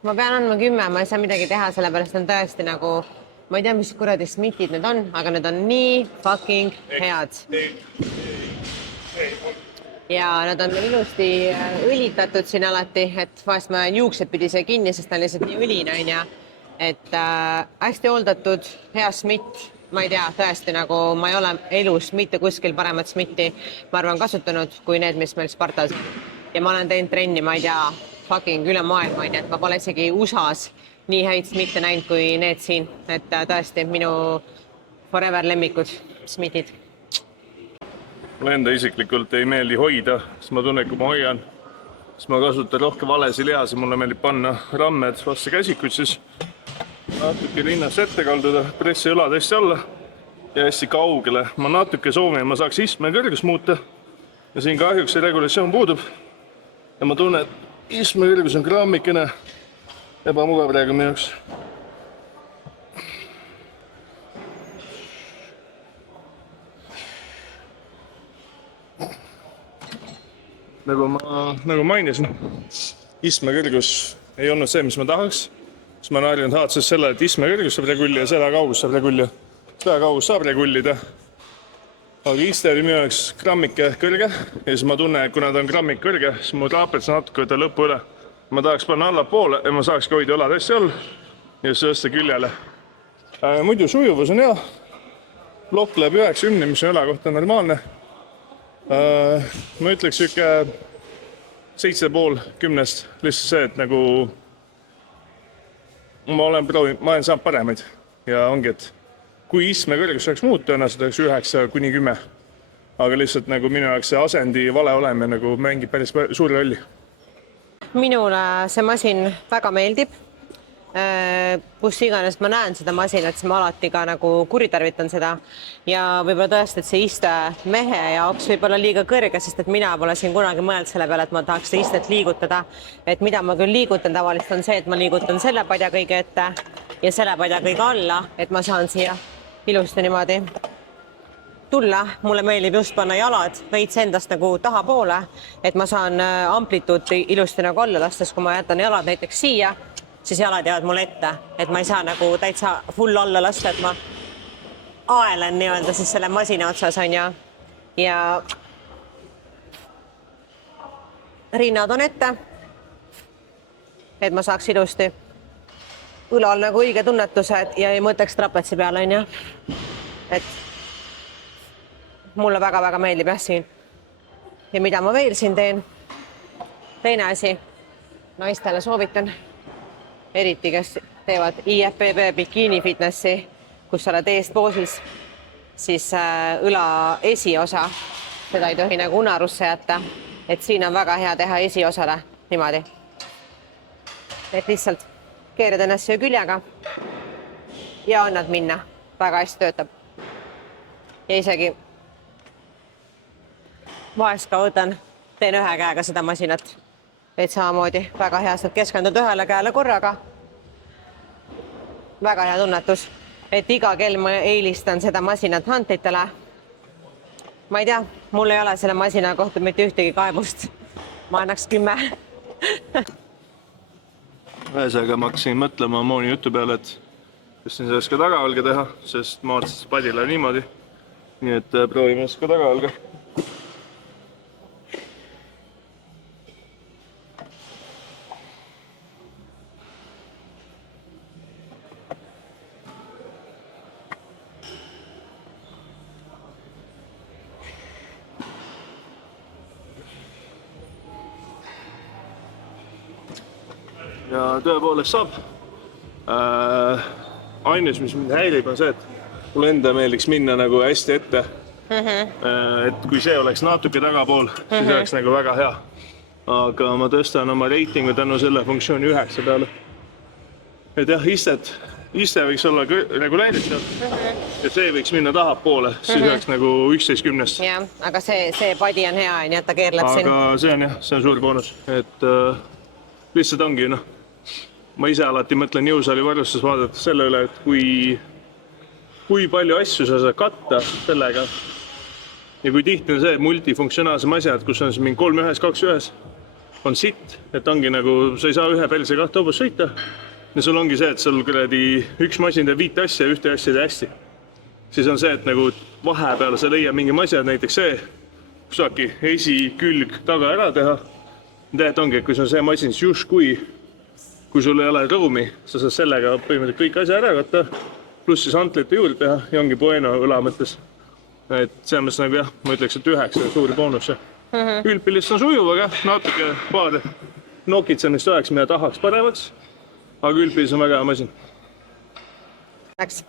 ma pean andma 10, ma ei saa midagi teha, sellepärast on tõesti nagu, ma ei tea, mis kuradi Smitid need on, aga need on nii fucking head. Ja nad on ilusti õlitatud siin alati, et vahest ma juuksed pidi see kinni, sest ta on lihtsalt nii õline, on ju. Et hästi hooldatud, hea Smit. Ma ei tea, tõesti nagu ma ei ole elus mitte kuskil paremat Smitti, ma arvan, kasutanud kui need, mis meil Spartas. Ja ma olen teinud trenni, ma ei tea, fucking üle maailma, et ma pole isegi USA-s nii häid Smitte näinud kui need siin. Et tõesti minu forever lemmikud Smitid. Mulle enda isiklikult ei meeldi hoida, sest ma tunnen, kui ma hoian, siis ma kasutan rohkem valesi lihasi, mulle meeldib panna rammed vastu käsikud, siis natuke linnasse ette kalduda, pressi õlad hästi alla ja hästi kaugele. Ma natuke soovin, ma saaks istme kõrgus muuta ja siin kahjuks see regulatsioon puudub. Ja ma tunnen, et istme kõrgus on grammikene ebamugav praegu minu jaoks. Nagu mainisin, istme kõrgus ei olnud see, mis ma tahaks. Siis ma harjunud haatses selle, et istme kõrgus saab regulli ja seda kaugus saab regulli. Seda kaugus saab regullida. Aga iste oli minu jaoks grammike kõrge ja siis ma tunnen, et kuna ta on grammik kõrge, siis mu traapets natuke võtta lõppu üle. Ma tahaks panna alla poole ja ma saakski hoida õlad hästi all ja siis tõsta küljele. Muidu sujuvus on hea. Blokk läheb 90, mis on õla kohta normaalne. Ma ütleks siuke 7,5 10, lihtsalt see, et nagu ma olen saanud paremaid ja ongi, et kui istme kõrgus saaks muuta, tõenäoliselt oleks 9 kuni 10. Aga lihtsalt nagu minu jaoks see asendi vale oleme nagu mängib päris suuri rolli. Minule see masin väga meeldib. kus iganes ma näen seda masinat, siis ma alati ka nagu kuritarvitan seda ja võib-olla tõesti, et see iste mehe jaoks võib olla liiga kõrge, sest et mina pole siin kunagi mõelnud selle peale, et ma tahaks seda istet liigutada. Et mida ma küll liigutan tavaliselt on see, et ma liigutan selle padja kõige ette ja selle padja kõige alla, et ma saan siia ilusti niimoodi tulla. Mulle meeldib just panna jalad veits endast nagu tahapoole, et ma saan amplituud ilusti nagu alla lastes, kui ma jätan jalad näiteks siia, siis jalad jäävad mulle ette, et ma ei saa nagu täitsa full alla lasta, et ma aelen nii-öelda siis selle masina otsas on ja rinnad on ette, et ma saaks ilusti õlal nagu õige tunnetused ja ei mõtleks trapetsi peale, on ju. Et mulle väga-väga meeldib jah siin. Ja mida ma veel siin teen? Teine asi, naistele soovitan, eriti kes teevad IFBB bikiini fitnessi, kus sa oled eest poosis, siis õla esiosa, seda ei tohi nagu unarusse jätta, et siin on väga hea teha esiosale niimoodi. Et lihtsalt keerad ennast siia küljega ja annad minna. Väga hästi töötab. Ja isegi vahest ka teen ühe käega seda masinat, et samamoodi väga hea saad keskenduda ühele käele korraga. Väga hea tunnetus, et iga kell ma eelistan seda masinat hantlitele. Ma ei tea, mul ei ole selle masina kohta mitte ühtegi kaebust. Ma annaks 10. Ühesõnaga ma hakkasin mõtlema Mooni jutu peale, et kas siin saaks ka tagavalge teha, sest ma otsasin padile niimoodi. Nii et proovime siis ka tagavalge. Ja tõepoolest saab. Ainus, mis mind häirib, on see, et mulle enda meeldiks minna nagu hästi ette. Et kui see oleks natuke tagapool, siis oleks nagu väga hea. Aga ma tõstan oma reitingu tänu selle funktsiooni 9 peale. Et jah, iste võiks olla nagu läinud ja see võiks minna tahapoole, siis oleks nagu 11-10. Ja, aga see padi on hea, nii et ta keerleb siin. Aga see on jah, see on suur boonus, et lihtsalt ongi, noh. Ma ise alati mõtlen jõusaali varustus vaadata selle üle, et kui palju asju sa saad katta sellega. Ja kui tihti on see multifunktsionaalse asjad, kus on mingi 3-1, 2-1, on sitt, et ongi nagu, sa ei saa ühe pelse 2 hobust sõita. Ja sul ongi see, et sul üks masin teeb 5 asja ja ühte asja tee hästi. Siis on see, et nagu vahepeal sa leiad mingi asjad, näiteks see, kus saabki esi, külg, taga ära teha. Tead ongi, et kui sul on see masin, siis just kui sul ei ole ruumi, sa saad sellega põhimõtteliselt kõik asja ära katta, pluss siis hantlite juurde teha ja ongi bueno õla mõttes. Et see on nagu jah, ma ütleks, et 9 suuri boonus. Ülpilist on sujuv, aga natuke paar nokitsemist oleks, mida tahaks paremaks, aga ülpilis on väga hea masin. Läks.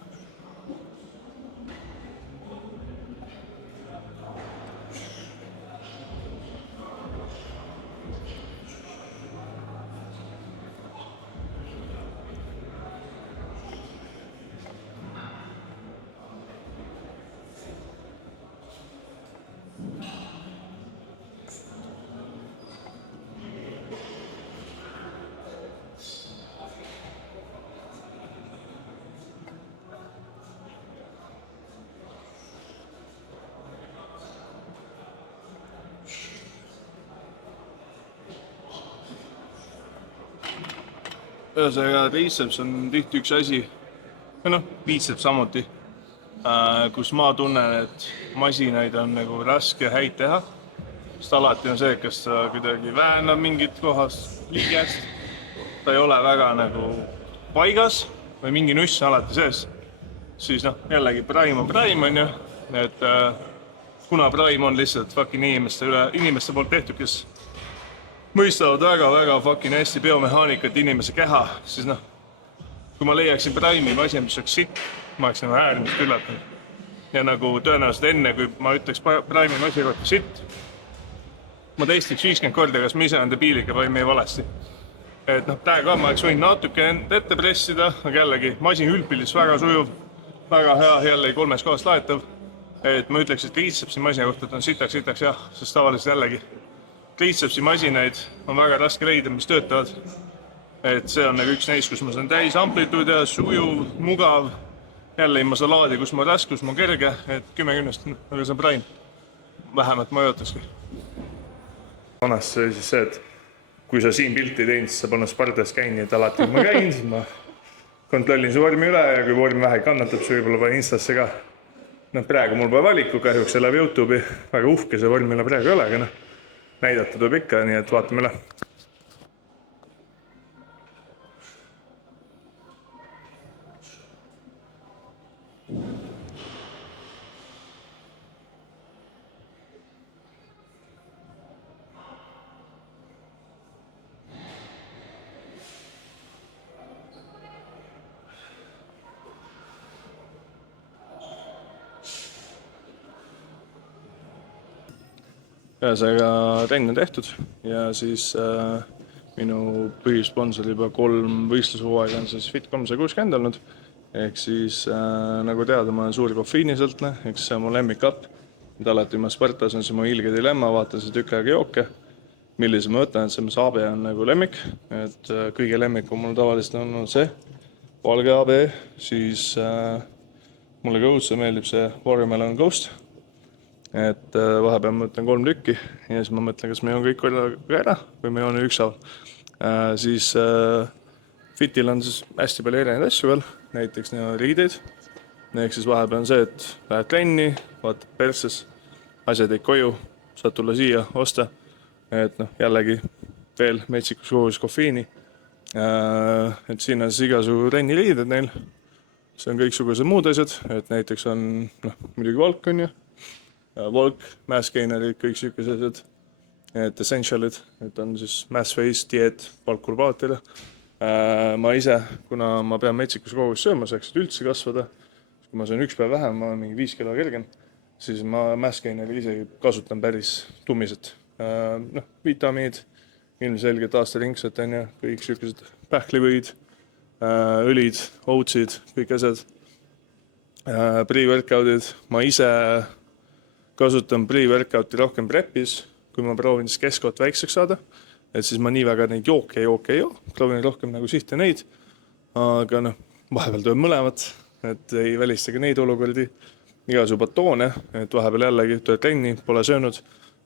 Ühesõnaga, triceps on tihti üks asi, või noh, biceps samuti, kus ma tunnen, et masinaid on nagu raske häid teha. Sest alati on see, kas ta kuidagi väänab mingit kohast liigest, ta ei ole väga nagu paigas või mingi nuss alati sees. Siis noh, jällegi prime on ju, et kuna prime on lihtsalt fucking inimeste poolt tehtud, kes mõistavad väga fucking hästi biomehaanikat inimese keha, siis noh, kui ma leiaksin prime'i asi, mis oleks sitt, ma oleks nagu äärmiselt üllatanud. Ja nagu tõenäoliselt enne, kui ma ütleks prime'i asi kohta sitt, ma testiks 50 korda, kas ma ise on debiilik või meie valesti. et noh, praegu ma oleks võinud natuke ette pressida, aga jällegi masin üldpildis väga sujuv, väga hea, jällegi 3 kohas laetav. Et ma ütleks, et triitsepsi masina kohta on sitaks jah, sest tavaliselt jällegi triitsepsi masinaid on väga raske leida, mis töötavad. Et see on nagu üks neist, kus ma saan täis amplituud ja sujuv, mugav, jälle ilma salaadi, kus ma raske, kus ma kerge, et 10-10, aga see on praim. Vähemalt ma ei ootakski. Vanast see oli siis see, et kui sa siin pilti teinud, siis sa pannud Spartas käin, et alati kui ma käin, siis ma kontrollin su vormi üle ja kui vorm vähe kannatab, siis võib-olla panen Instasse ka. Noh, praegu mul pole valiku, kahjuks see läheb YouTube'i, väga uhke see vorm, mille praegu ei ole, aga noh, näidata tuleb ikka, nii et vaatame üle. Ühesõnaga trenn on tehtud ja siis minu põhisponsor juba 3 võistlushooaega on siis Fit 360 olnud. Ehk siis nagu teada, ma olen suur kofeiinisõltne, eks see on mu lemmikapp. Alati ma Spartas on see mu ilge dilemma, vaatan see tükk aega jooke. Millise ma võtan, et see AB on nagu lemmik. Et kõige lemmikum mul tavaliselt on see valge AB, siis mulle ka õudse meeldib see Watermelon Ghost. Et vahepeal ma mõtlen 3 tükki ja siis ma mõtlen, kas me joon kõik korraga ära või me joon ükshaaval. Siis Fitil on siis hästi palju erinevaid asju veel, näiteks riideid. Ehk siis vahepeal on see, et lähed trenni, vaatad perses, asjad jäid koju, saad tulla siia, osta. Et noh, jällegi veel metsikus kogus kofeiini. Et siin on siis igasugu trenniriided neil. See on kõiksugused muud asjad, et näiteks on muidugi Volk on ju. Volk, Mass Gainerid, kõik sükesed asjad, et essentialid, et on siis Mass Face, Diet, Valkurbaatile. Ma ise, kuna ma pean metsikus kogus sööma, saaks üldse kasvada, kui ma söön 1 päev vähem, ma olen mingi 5 kilo kergem, siis ma Mass Gaineri ise kasutan päris tummiselt. Vitamiid, ilmselgelt aastaringselt on ju, kõik sükesed pähklivõid, õlid, oatsid, kõik asjad, pre-workoutid, ma ise kasutan pre-workouti rohkem prepis, kui ma proovin siis keskkoot väikseks saada, et siis ma nii väga neid jooke ei joo, proovin rohkem nagu sihte neid, aga noh, vahepeal tuleb mõlemat, et ei välista ka neid olukordi, igasugu batoone, et vahepeal jällegi tuleb trenni, pole söönud,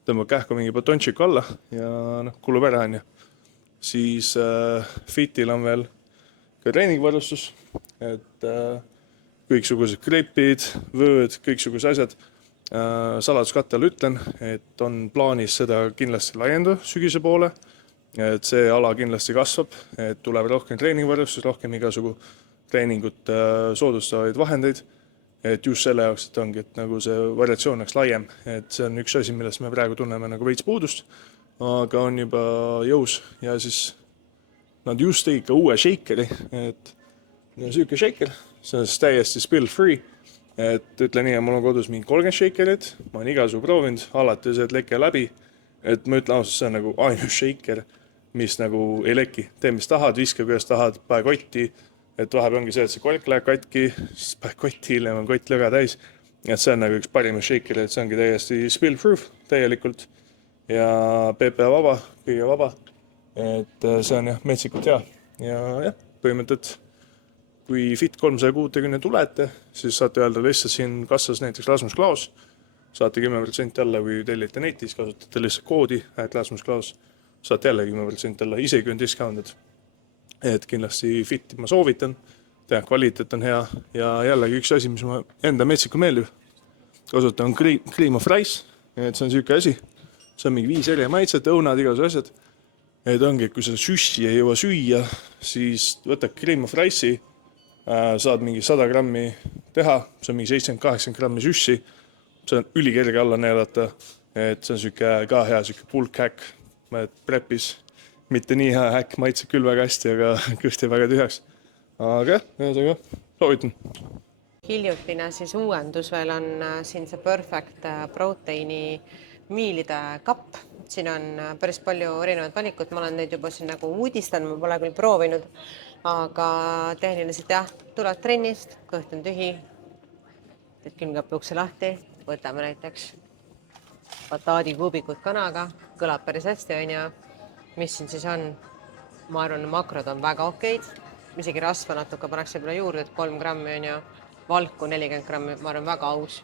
tõmbab kähku mingi batončiku alla ja noh, kulub ära on ju. Siis Fitil on veel ka treeningvarustus, et kõiksugused gripid, vööd, kõiksugused asjad. Saladuskattel ütlen, et on plaanis seda kindlasti laiendada sügise poole, et see ala kindlasti kasvab, et tuleb rohkem treeningvarustus, rohkem igasugu treeningut soodustavaid vahendeid, et just selle jaoks, et ongi, et nagu see variatsioon oleks laiem, et see on üks asi, millest me praegu tunneme nagu veits puudust, aga on juba jõus ja siis nad just tegid ka uue shakeri, et süüke shaker, see on siis täiesti spill-free. Et ütlen nii, mul on kodus mingi 30 shakerit, ma olen igasugu proovinud, alati see, et leke läbi, et ma ütlen ausalt, see on nagu ainus shaker, mis nagu ei leki. Tee, mis tahad, viska kuidas tahad, pae kotti, et vahepeal ongi see, et see kork läheb katki, siis pae kotti, hiljem on kott lõga täis. Et see on nagu üks parimas shaker, et see ongi täiesti spill-proof täielikult ja PP vaba, kõige vaba, et see on jah, metsikult hea ja jah, põhimõtteliselt kui Fit 360 tulete, siis saate öelda lihtsalt siin kassas näiteks Rasmus Klaus, saate 10% alla, kui tellite netis, kasutate lihtsalt koodi, Rasmus Klaus, saate jälle 10% alla, isegi on discounted. Et kindlasti Fit ma soovitan, teha kvaliteet on hea ja jällegi üks asi, mis ma enda metsiku meeldib, kasutan cream of rice, et see on süüke asi, see on mingi 5 eri maitset, õunad, igasugused asjad, et ongi, et kui seda süssi ei jõua süüa, siis võtad cream of rice'i, saad mingi 100 grammi teha, see on mingi 70-80 grammi süssi, see on ülikerge alla neelata, et see on süüke ka hea süüke bulk hack, prepis, mitte nii hea häkk, maitseb küll väga hästi, aga kõht jäi väga tühjaks. Aga ühesõnaga, soovitan. Hiljutine siis uuendus veel on siin see Perfect Proteiini miilide kapp, siin on päris palju erinevat valikut, ma olen neid juba siin nagu uudistanud, ma pole küll proovinud, aga tehniliselt jah, tuled trennist, kõht on tühi, teed külmkapi ukse lahti, võtame näiteks bataadikuubikud kanaga, kõlab päris hästi, on ju. Mis siin siis on? Ma arvan, makrod on väga okeid, isegi rasva natuke pannakse võib-olla juurde, et 3 grammi on ju, valku 40 grammi, ma arvan, väga aus.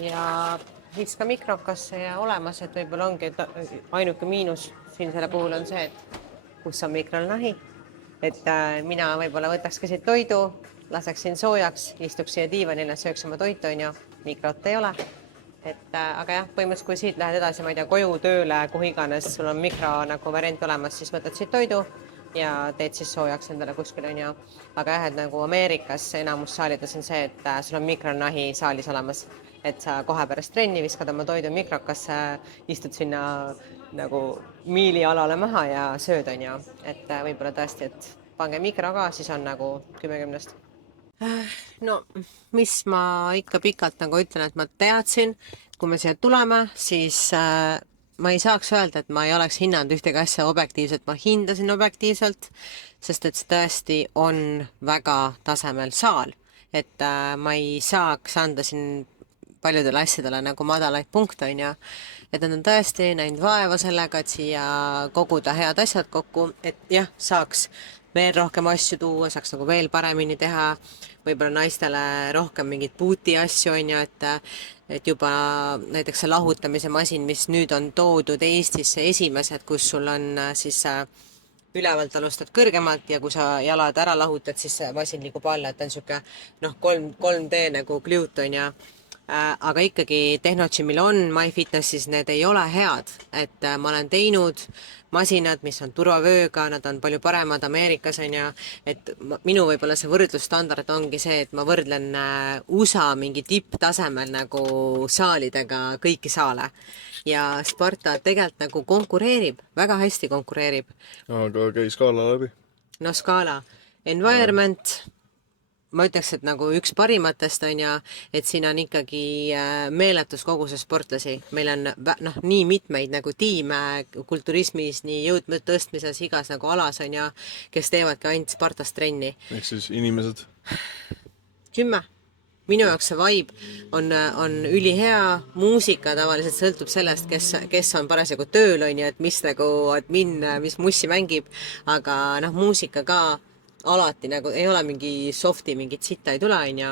Ja viska mikrokasse ja olemas, et võib-olla ongi ainuke miinus siin selle puhul on see, et kus on mikrolnahi. Et mina võib-olla võtaks ka siit toidu, laseks siin soojaks, istuks siia diivanile, sööks oma toitu, on ju, mikrot ei ole. Aga jah, põhimõtteliselt kui siit lähed edasi, ma ei tea, koju, tööle, kuhu iganes, sul on mikro nagu variant olemas, siis võtad siit toidu ja teed siis soojaks endale kuskil, on ju. Aga jah, et nagu Ameerikas enamus saalides on see, et sul on mikronahi saalis olemas, et sa kohe pärast trenni viskad oma toidu mikrokasse, istud sinna nagu miilialale maha ja sööd, on ju. Et võib-olla tõesti, et pange mikro ka, siis on nagu 10-10. No, mis ma ikka pikalt nagu ütlen, et ma teadsin, kui me siia tuleme, siis ma ei saaks öelda, et ma ei oleks hinnanud ühtegi asja objektiivselt, ma hindasin objektiivselt, sest et see tõesti on väga tasemel saal, et ma ei saaks anda siin paljudele asjadele nagu madalaid punkte, on ju, et nad on tõesti näinud vaeva sellega, et siia koguda head asjad kokku, et jah, saaks veel rohkem asju tuua, saaks nagu veel paremini teha, võib-olla naistele rohkem mingit puuti asju, on ju, et juba näiteks see lahutamise masin, mis nüüd on toodud Eestisse esimesed, kus sul on siis ülevalt alustad kõrgemalt ja kui sa jalad ära lahutad, siis see masin liigub alla, et on siuke 3D nagu kliut, on ju. Aga ikkagi Tehnogymil on MyFitnessis, need ei ole head, et ma olen teinud masinad, mis on turvavööga, nad on palju paremad Ameerikas, on ju, et minu võib-olla see võrdlusstandard ongi see, et ma võrdlen USA mingi tipptasemel nagu saalidega kõiki saale ja Sparta tegelikult nagu konkureerib, väga hästi konkureerib. Aga käi skaala läbi. No skaala, environment, ma ütleks, et nagu üks parimatest on ja, et siin on ikkagi meeletus koguses sportlasi. Meil on nii mitmeid nagu tiime kulturismis, nii jõudnud tõstmises igas nagu alas on ja, kes teevadki ainult Spartas trenni. Ehk siis inimesed? 10. Minu jaoks see vibe on ülihea, muusika tavaliselt sõltub sellest, kes on parasjagu tööl on ja, et mis nagu admin, mis mussi mängib, aga muusika ka alati nagu ei ole mingi softi, mingit sitta ei tule, on ja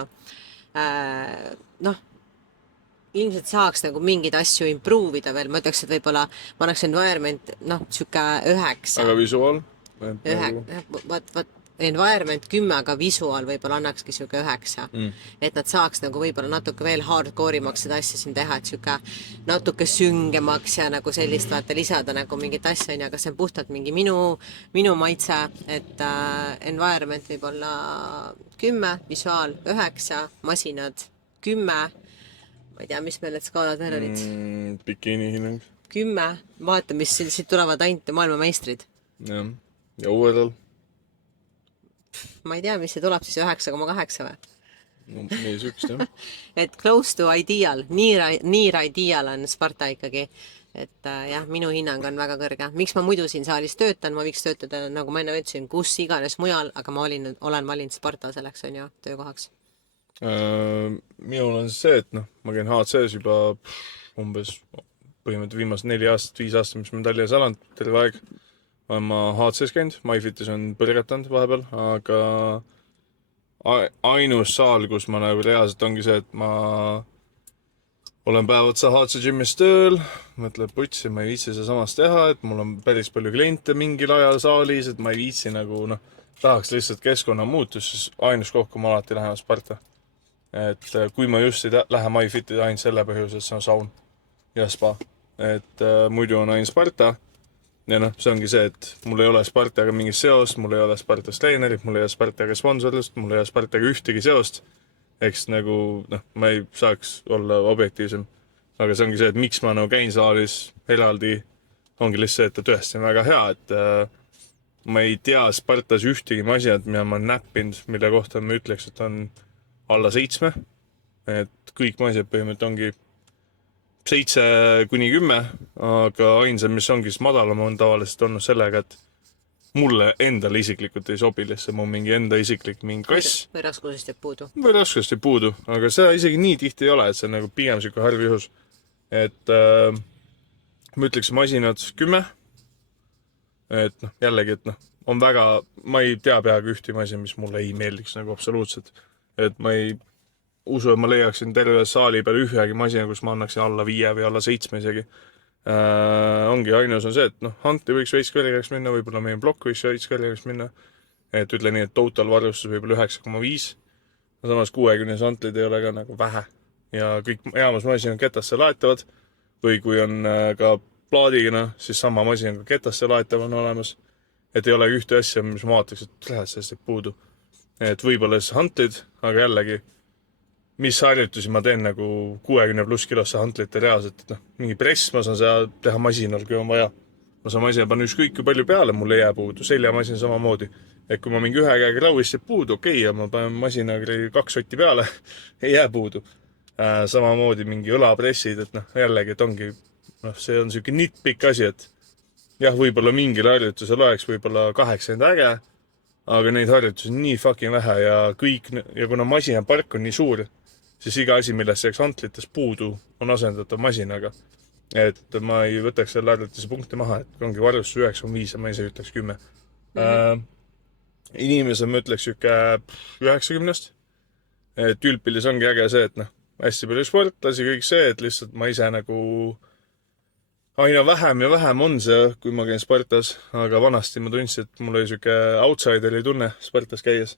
ilmselt saaks nagu mingeid asju improve'ida veel, ma ütleks, et võib-olla ma annaks environment, siuke 9. Aga visuaal? Environment 10, aga visuaal võib-olla annakski siuke 9. Et nad saaks nagu võib-olla natuke veel hardcore'imaks seda asja siin teha, et siuke natuke süngemaks ja nagu sellist vaata lisada nagu mingit asja, aga see on puhtalt mingi minu maitse, et environment võib-olla 10, visuaal 9, masinad 10, ma ei tea, mis meil need skaalad veel olid. Bikini hinnang. 10, vaata, mis siit tulevad ainult maailmameistrid. Ja uuedel? Ma ei tea, mis see tuleb siis 9,8 või? No, nii sükst, jah. Et close to ideal, near ideal on Sparta ikkagi. Et jah, minu hinnang on väga kõrge. Miks ma muidu siin saalis töötan? Ma võiks töötada, nagu ma enne ütlesin, kus iganes mujal, aga ma olen valinud Sparta selleks, on ju, töökohaks. Minul on see, et ma käin HC-s juba umbes põhimõtteliselt viimased 4 aastat, 5 aastat, mis ma Tallinnas elan, terve aeg. Olen ma HC-s käinud, MyFitis on põrgatanud vahepeal, aga ainus saal, kus ma nagu reaalselt ongi see, et ma olen päev otsa HC Gymis tööl, mõtlen putsi, ma ei viitsi seda samast teha, et mul on päris palju kliente mingil ajal saalis, et ma ei viitsi nagu, tahaks lihtsalt keskkonnamuutus, siis ainus koht, kui ma alati lähen Sparta. Et kui ma just ei lähe MyFitis ainult selle põhjus, et see on saun ja spa, et muidu on ainult Sparta. Ja see ongi see, et mul ei ole Spartaga mingit seost, mul ei ole Spartas treenerit, mul ei ole Spartaga sponsorlust, mul ei ole Spartaga ühtegi seost. Eks nagu, ma ei saaks olla objektiivsem. Aga see ongi see, et miks ma käin saalis eraldi, ongi lihtsalt see, et ta tõesti on väga hea, et ma ei tea Spartas ühtegi masinat, mida ma näppinud, mille kohta ma ütleks, et on alla 7. Et kõik masinad põhimõtteliselt ongi 7-10, aga ainsad, mis ongi siis madalam, on tavaliselt olnud sellega, et mulle endale isiklikult ei sobi lihtsalt mu mingi enda isiklik mingi kass või raskusest jääb puudu. või raskesti puudu, aga seda isegi nii tihti ei ole, et see on nagu pigem siuke harv juhus. Et ma ütleks masinad 10. Et noh, jällegi, et noh, on väga, ma ei tea peaaegu ühti masin, mis mulle ei meeldiks nagu absoluutselt. Et ma ei usu, et ma leiaksin terve saali peal ühegi masina, kus ma annaksin alla 5 või alla 7 isegi. Ongi ainus on see, et noh, Huntli võiks veits kõrgeks minna, võib-olla meie plokk võiks veits kõrgeks minna. Et ütle nii, et total varustus võib-olla 9,5. Samas 60 Huntlid ei ole ka nagu vähe. Ja kõik enamus masinad ketasse laetavad. Või kui on ka plaadina, siis sama masin ka ketasse laetav on olemas. Et ei ole ühte asja, mis ma vaataks, et läheb sellest puudu. Et võib-olla siis Huntlid, aga jällegi mis harjutusi ma teen nagu 60+ kilosse Huntlite reaalselt, et noh, mingi press ma saan seda teha masinal, kui on vaja. Ma saan masina panna ükskõik kui palju peale, mul ei jää puudu, seljamasin samamoodi. Et kui ma mingi ühe käega rauist jääb puudu, okei, ja ma panen masina 2 sotti peale, ei jää puudu. Samamoodi mingi õlapressid, et noh, jällegi, et ongi, noh, see on siuke nitpikk asi, et jah, võib-olla mingil harjutusel oleks võib-olla 8 äge, aga neid harjutusi on nii fucking vähe ja kõik, ja kuna masinapark on nii suur, siis iga asi, millest jääks Huntlites puudu, on asendatav masinaga. Et ma ei võtaks selle harjutuse punkti maha, et ongi varustus 9,5 ja ma ise ütleks 10. Inimesed ma ütleks siuke 90. Et ülpilis ongi äge see, et noh, hästi palju sportlasi, kõik see, et lihtsalt ma ise nagu aina vähem ja vähem on see, kui ma käin Spartas, aga vanasti ma tundsin, et mul oli siuke outsideri tunne Spartas käies.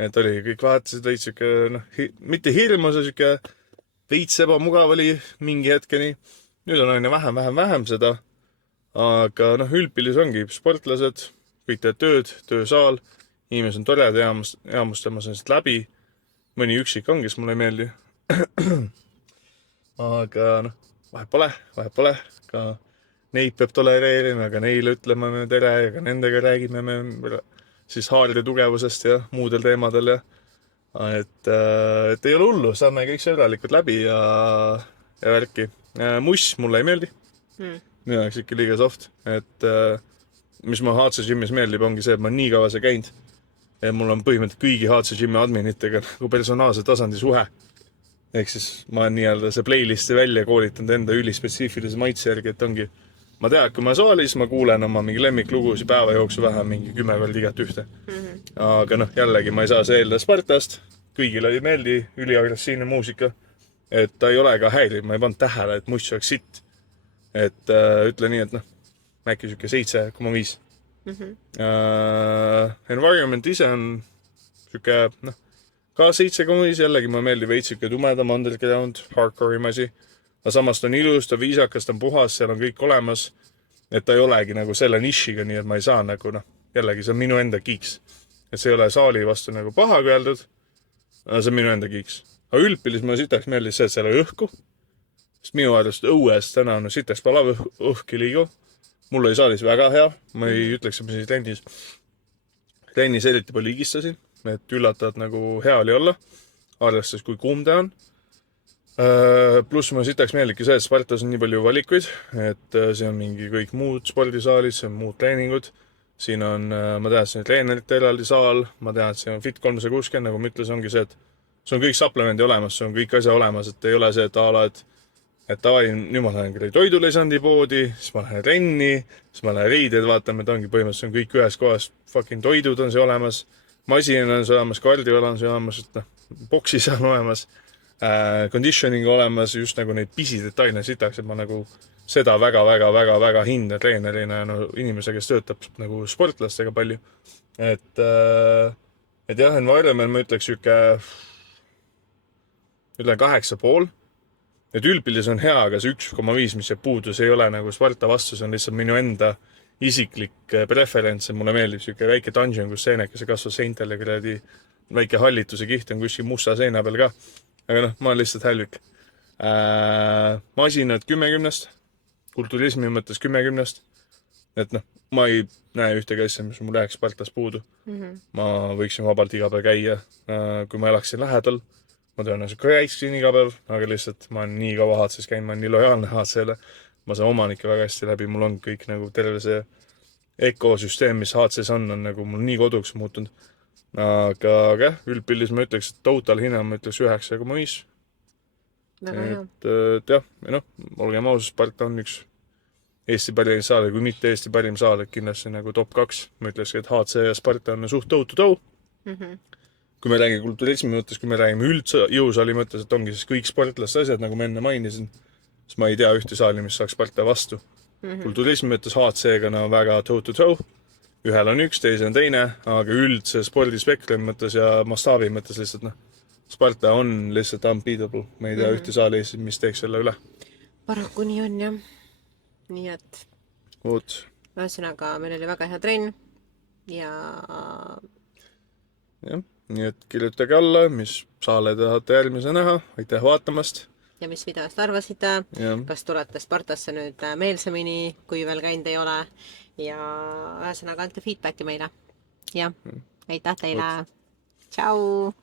Et oli, kõik vaatasid veits siuke, noh, mitte hirm, see siuke veits ebamugav oli mingi hetkeni. Nüüd on aina vähem seda. Aga noh, ülpilis ongi sportlased, kõik teed tööd, töösaal, inimesed on tored, eamustamas on sellest läbi. Mõni üksik on, kes mulle ei meeldi. Aga noh, vahet pole. Ka neid peab tolereerima, aga neile ütleme me tere ja ka nendega räägime me siis haaride tugevusest ja muudel teemadel ja et ei ole hullu, saame kõik sõbralikud läbi ja värki. Muss mulle ei meeldi. Minu oleks ikka liiga soft, et mis ma HC Gymis meeldib, ongi see, et ma nii kaua see käinud ja mul on põhimõtteliselt kõigi HC Gymi adminitega nagu personaalse tasandi suhe. Ehk siis ma olen nii-öelda see playlisti välja koolitanud enda ülispetsiifilise maitse järgi, et ongi ma tean, kui ma saalis, ma kuulen oma mingi lemmiklugusi päeva jooksu vähe mingi 10 korda igat ühte. Aga noh, jällegi ma ei saa see eelda Spartast. Kõigile ei meeldi üliagressiivne muusika. Et ta ei ole ka häiriv, ma ei pannud tähele, et muss oleks sitt. Et ütle nii, et noh, äkki siuke 7,5. Environment ise on siuke, noh, ka 7,5, jällegi ma meeldib veits siuke tumedam underground, hardcore'i masi. Aga samas ta on ilus, ta viisakas, ta on puhas, seal on kõik olemas. Et ta ei olegi nagu selle nišiga, nii et ma ei saa nagu, noh, jällegi see on minu enda kiiks. Et see ei ole saali vastu nagu paha öeldud, aga see on minu enda kiiks. Aga ülpilis ma sitaks meeldis see, et seal on õhku. Sest minu arvast õues täna on sitaks palav õhk ei liigu. Mul oli saalis väga hea, ma ei ütleks, et ma siis trennis eriti palju ligistasin, et üllatavad nagu hea oli olla, arvestades kui kuum ta on. Pluss ma sitaks meeldibki see, et Spartas on nii palju valikuid, et see on mingi kõik muud spordisaalid, see on muud treeningud. Siin on, ma tean, et see on treenerite eraldi saal, ma tean, et see on Fit 360, nagu ma ütles, ongi see, et see on kõik supplemendi olemas, see on kõik asja olemas, et ei ole see, et ala, et nüüd ma lähen toidulisandi poodi, siis ma lähen renni, siis ma lähen riided, vaatame, et ongi põhimõtteliselt on kõik ühes kohas, fucking toidud on see olemas, masin on see olemas, kardioala on see olemas, et noh, boksis on olemas. Conditioning olemas, just nagu neid pisidetaile sitaks, et ma nagu seda väga hinda treenerina ja no, inimese, kes töötab nagu sportlastega palju. Et jah, environment ma ütleks siuke 8,5. Et ülpilis on hea, aga see 1,5, mis jääb puudu, see ei ole nagu Sparta vastu, see on lihtsalt minu enda isiklik preferents, et mulle meeldib siuke väike dungeon, kus seenekese kasvab seintel ja kuradi väike hallituse kiht on kuskil musta seina peal ka. Aga noh, ma olen lihtsalt hälvik. Masinad 10-10, kulturismi mõttes 10-10. Et noh, ma ei näe ühtegi asja, mis mul jääks Spartas puudu. Ma võiksin vabalt iga päev käia, kui ma elaksin lähedal. ma tõenäoliselt ka käiksin iga päev, aga lihtsalt ma olen nii kaua HC-s käinud, ma olen nii lojaalne HC-le. Ma saan omanikke väga hästi läbi, mul on kõik nagu terve see ökosüsteem, mis HC-s on nagu mul nii koduks muutunud. Aga jah, üldpildis ma ütleks, et total hinna ma ütleks 9,5. Väga hea. Et jah, ja noh, olgem ausad, Sparta on üks Eesti parim saal, kui mitte Eesti parim saal, et kindlasti nagu top 2. Ma ütleks, et HC ja Sparta on suht toe-to-toe. Kui me räägime kulturismi mõttes, kui me räägime üldse jõusaali mõttes, et ongi siis kõik sportlaste asjad, nagu ma enne mainisin, siis ma ei tea ühte saali, mis saaks Sparta vastu. Kulturismi mõttes HC-ga no väga toe-to-toe. Ühel on üks, teise on teine, aga üldse spordispektri mõttes ja mastaabi mõttes lihtsalt noh, Sparta on lihtsalt unbeatable. Ma ei tea ühte saali Eestis, mis teeks selle üle. Paraku nii on jah. Nii et Oot. ühesõnaga meil oli väga hea trenn ja Jah, nii et kirjutage alla, mis saale tahate järgmise näha. Aitäh vaatamast. ja mis videost arvasite, Ja. kas tulete Spartasse nüüd meelsemini, kui veel käinud ei ole ja ühesõnaga andke feedbacki meile. Jah, aitäh teile. Tšau!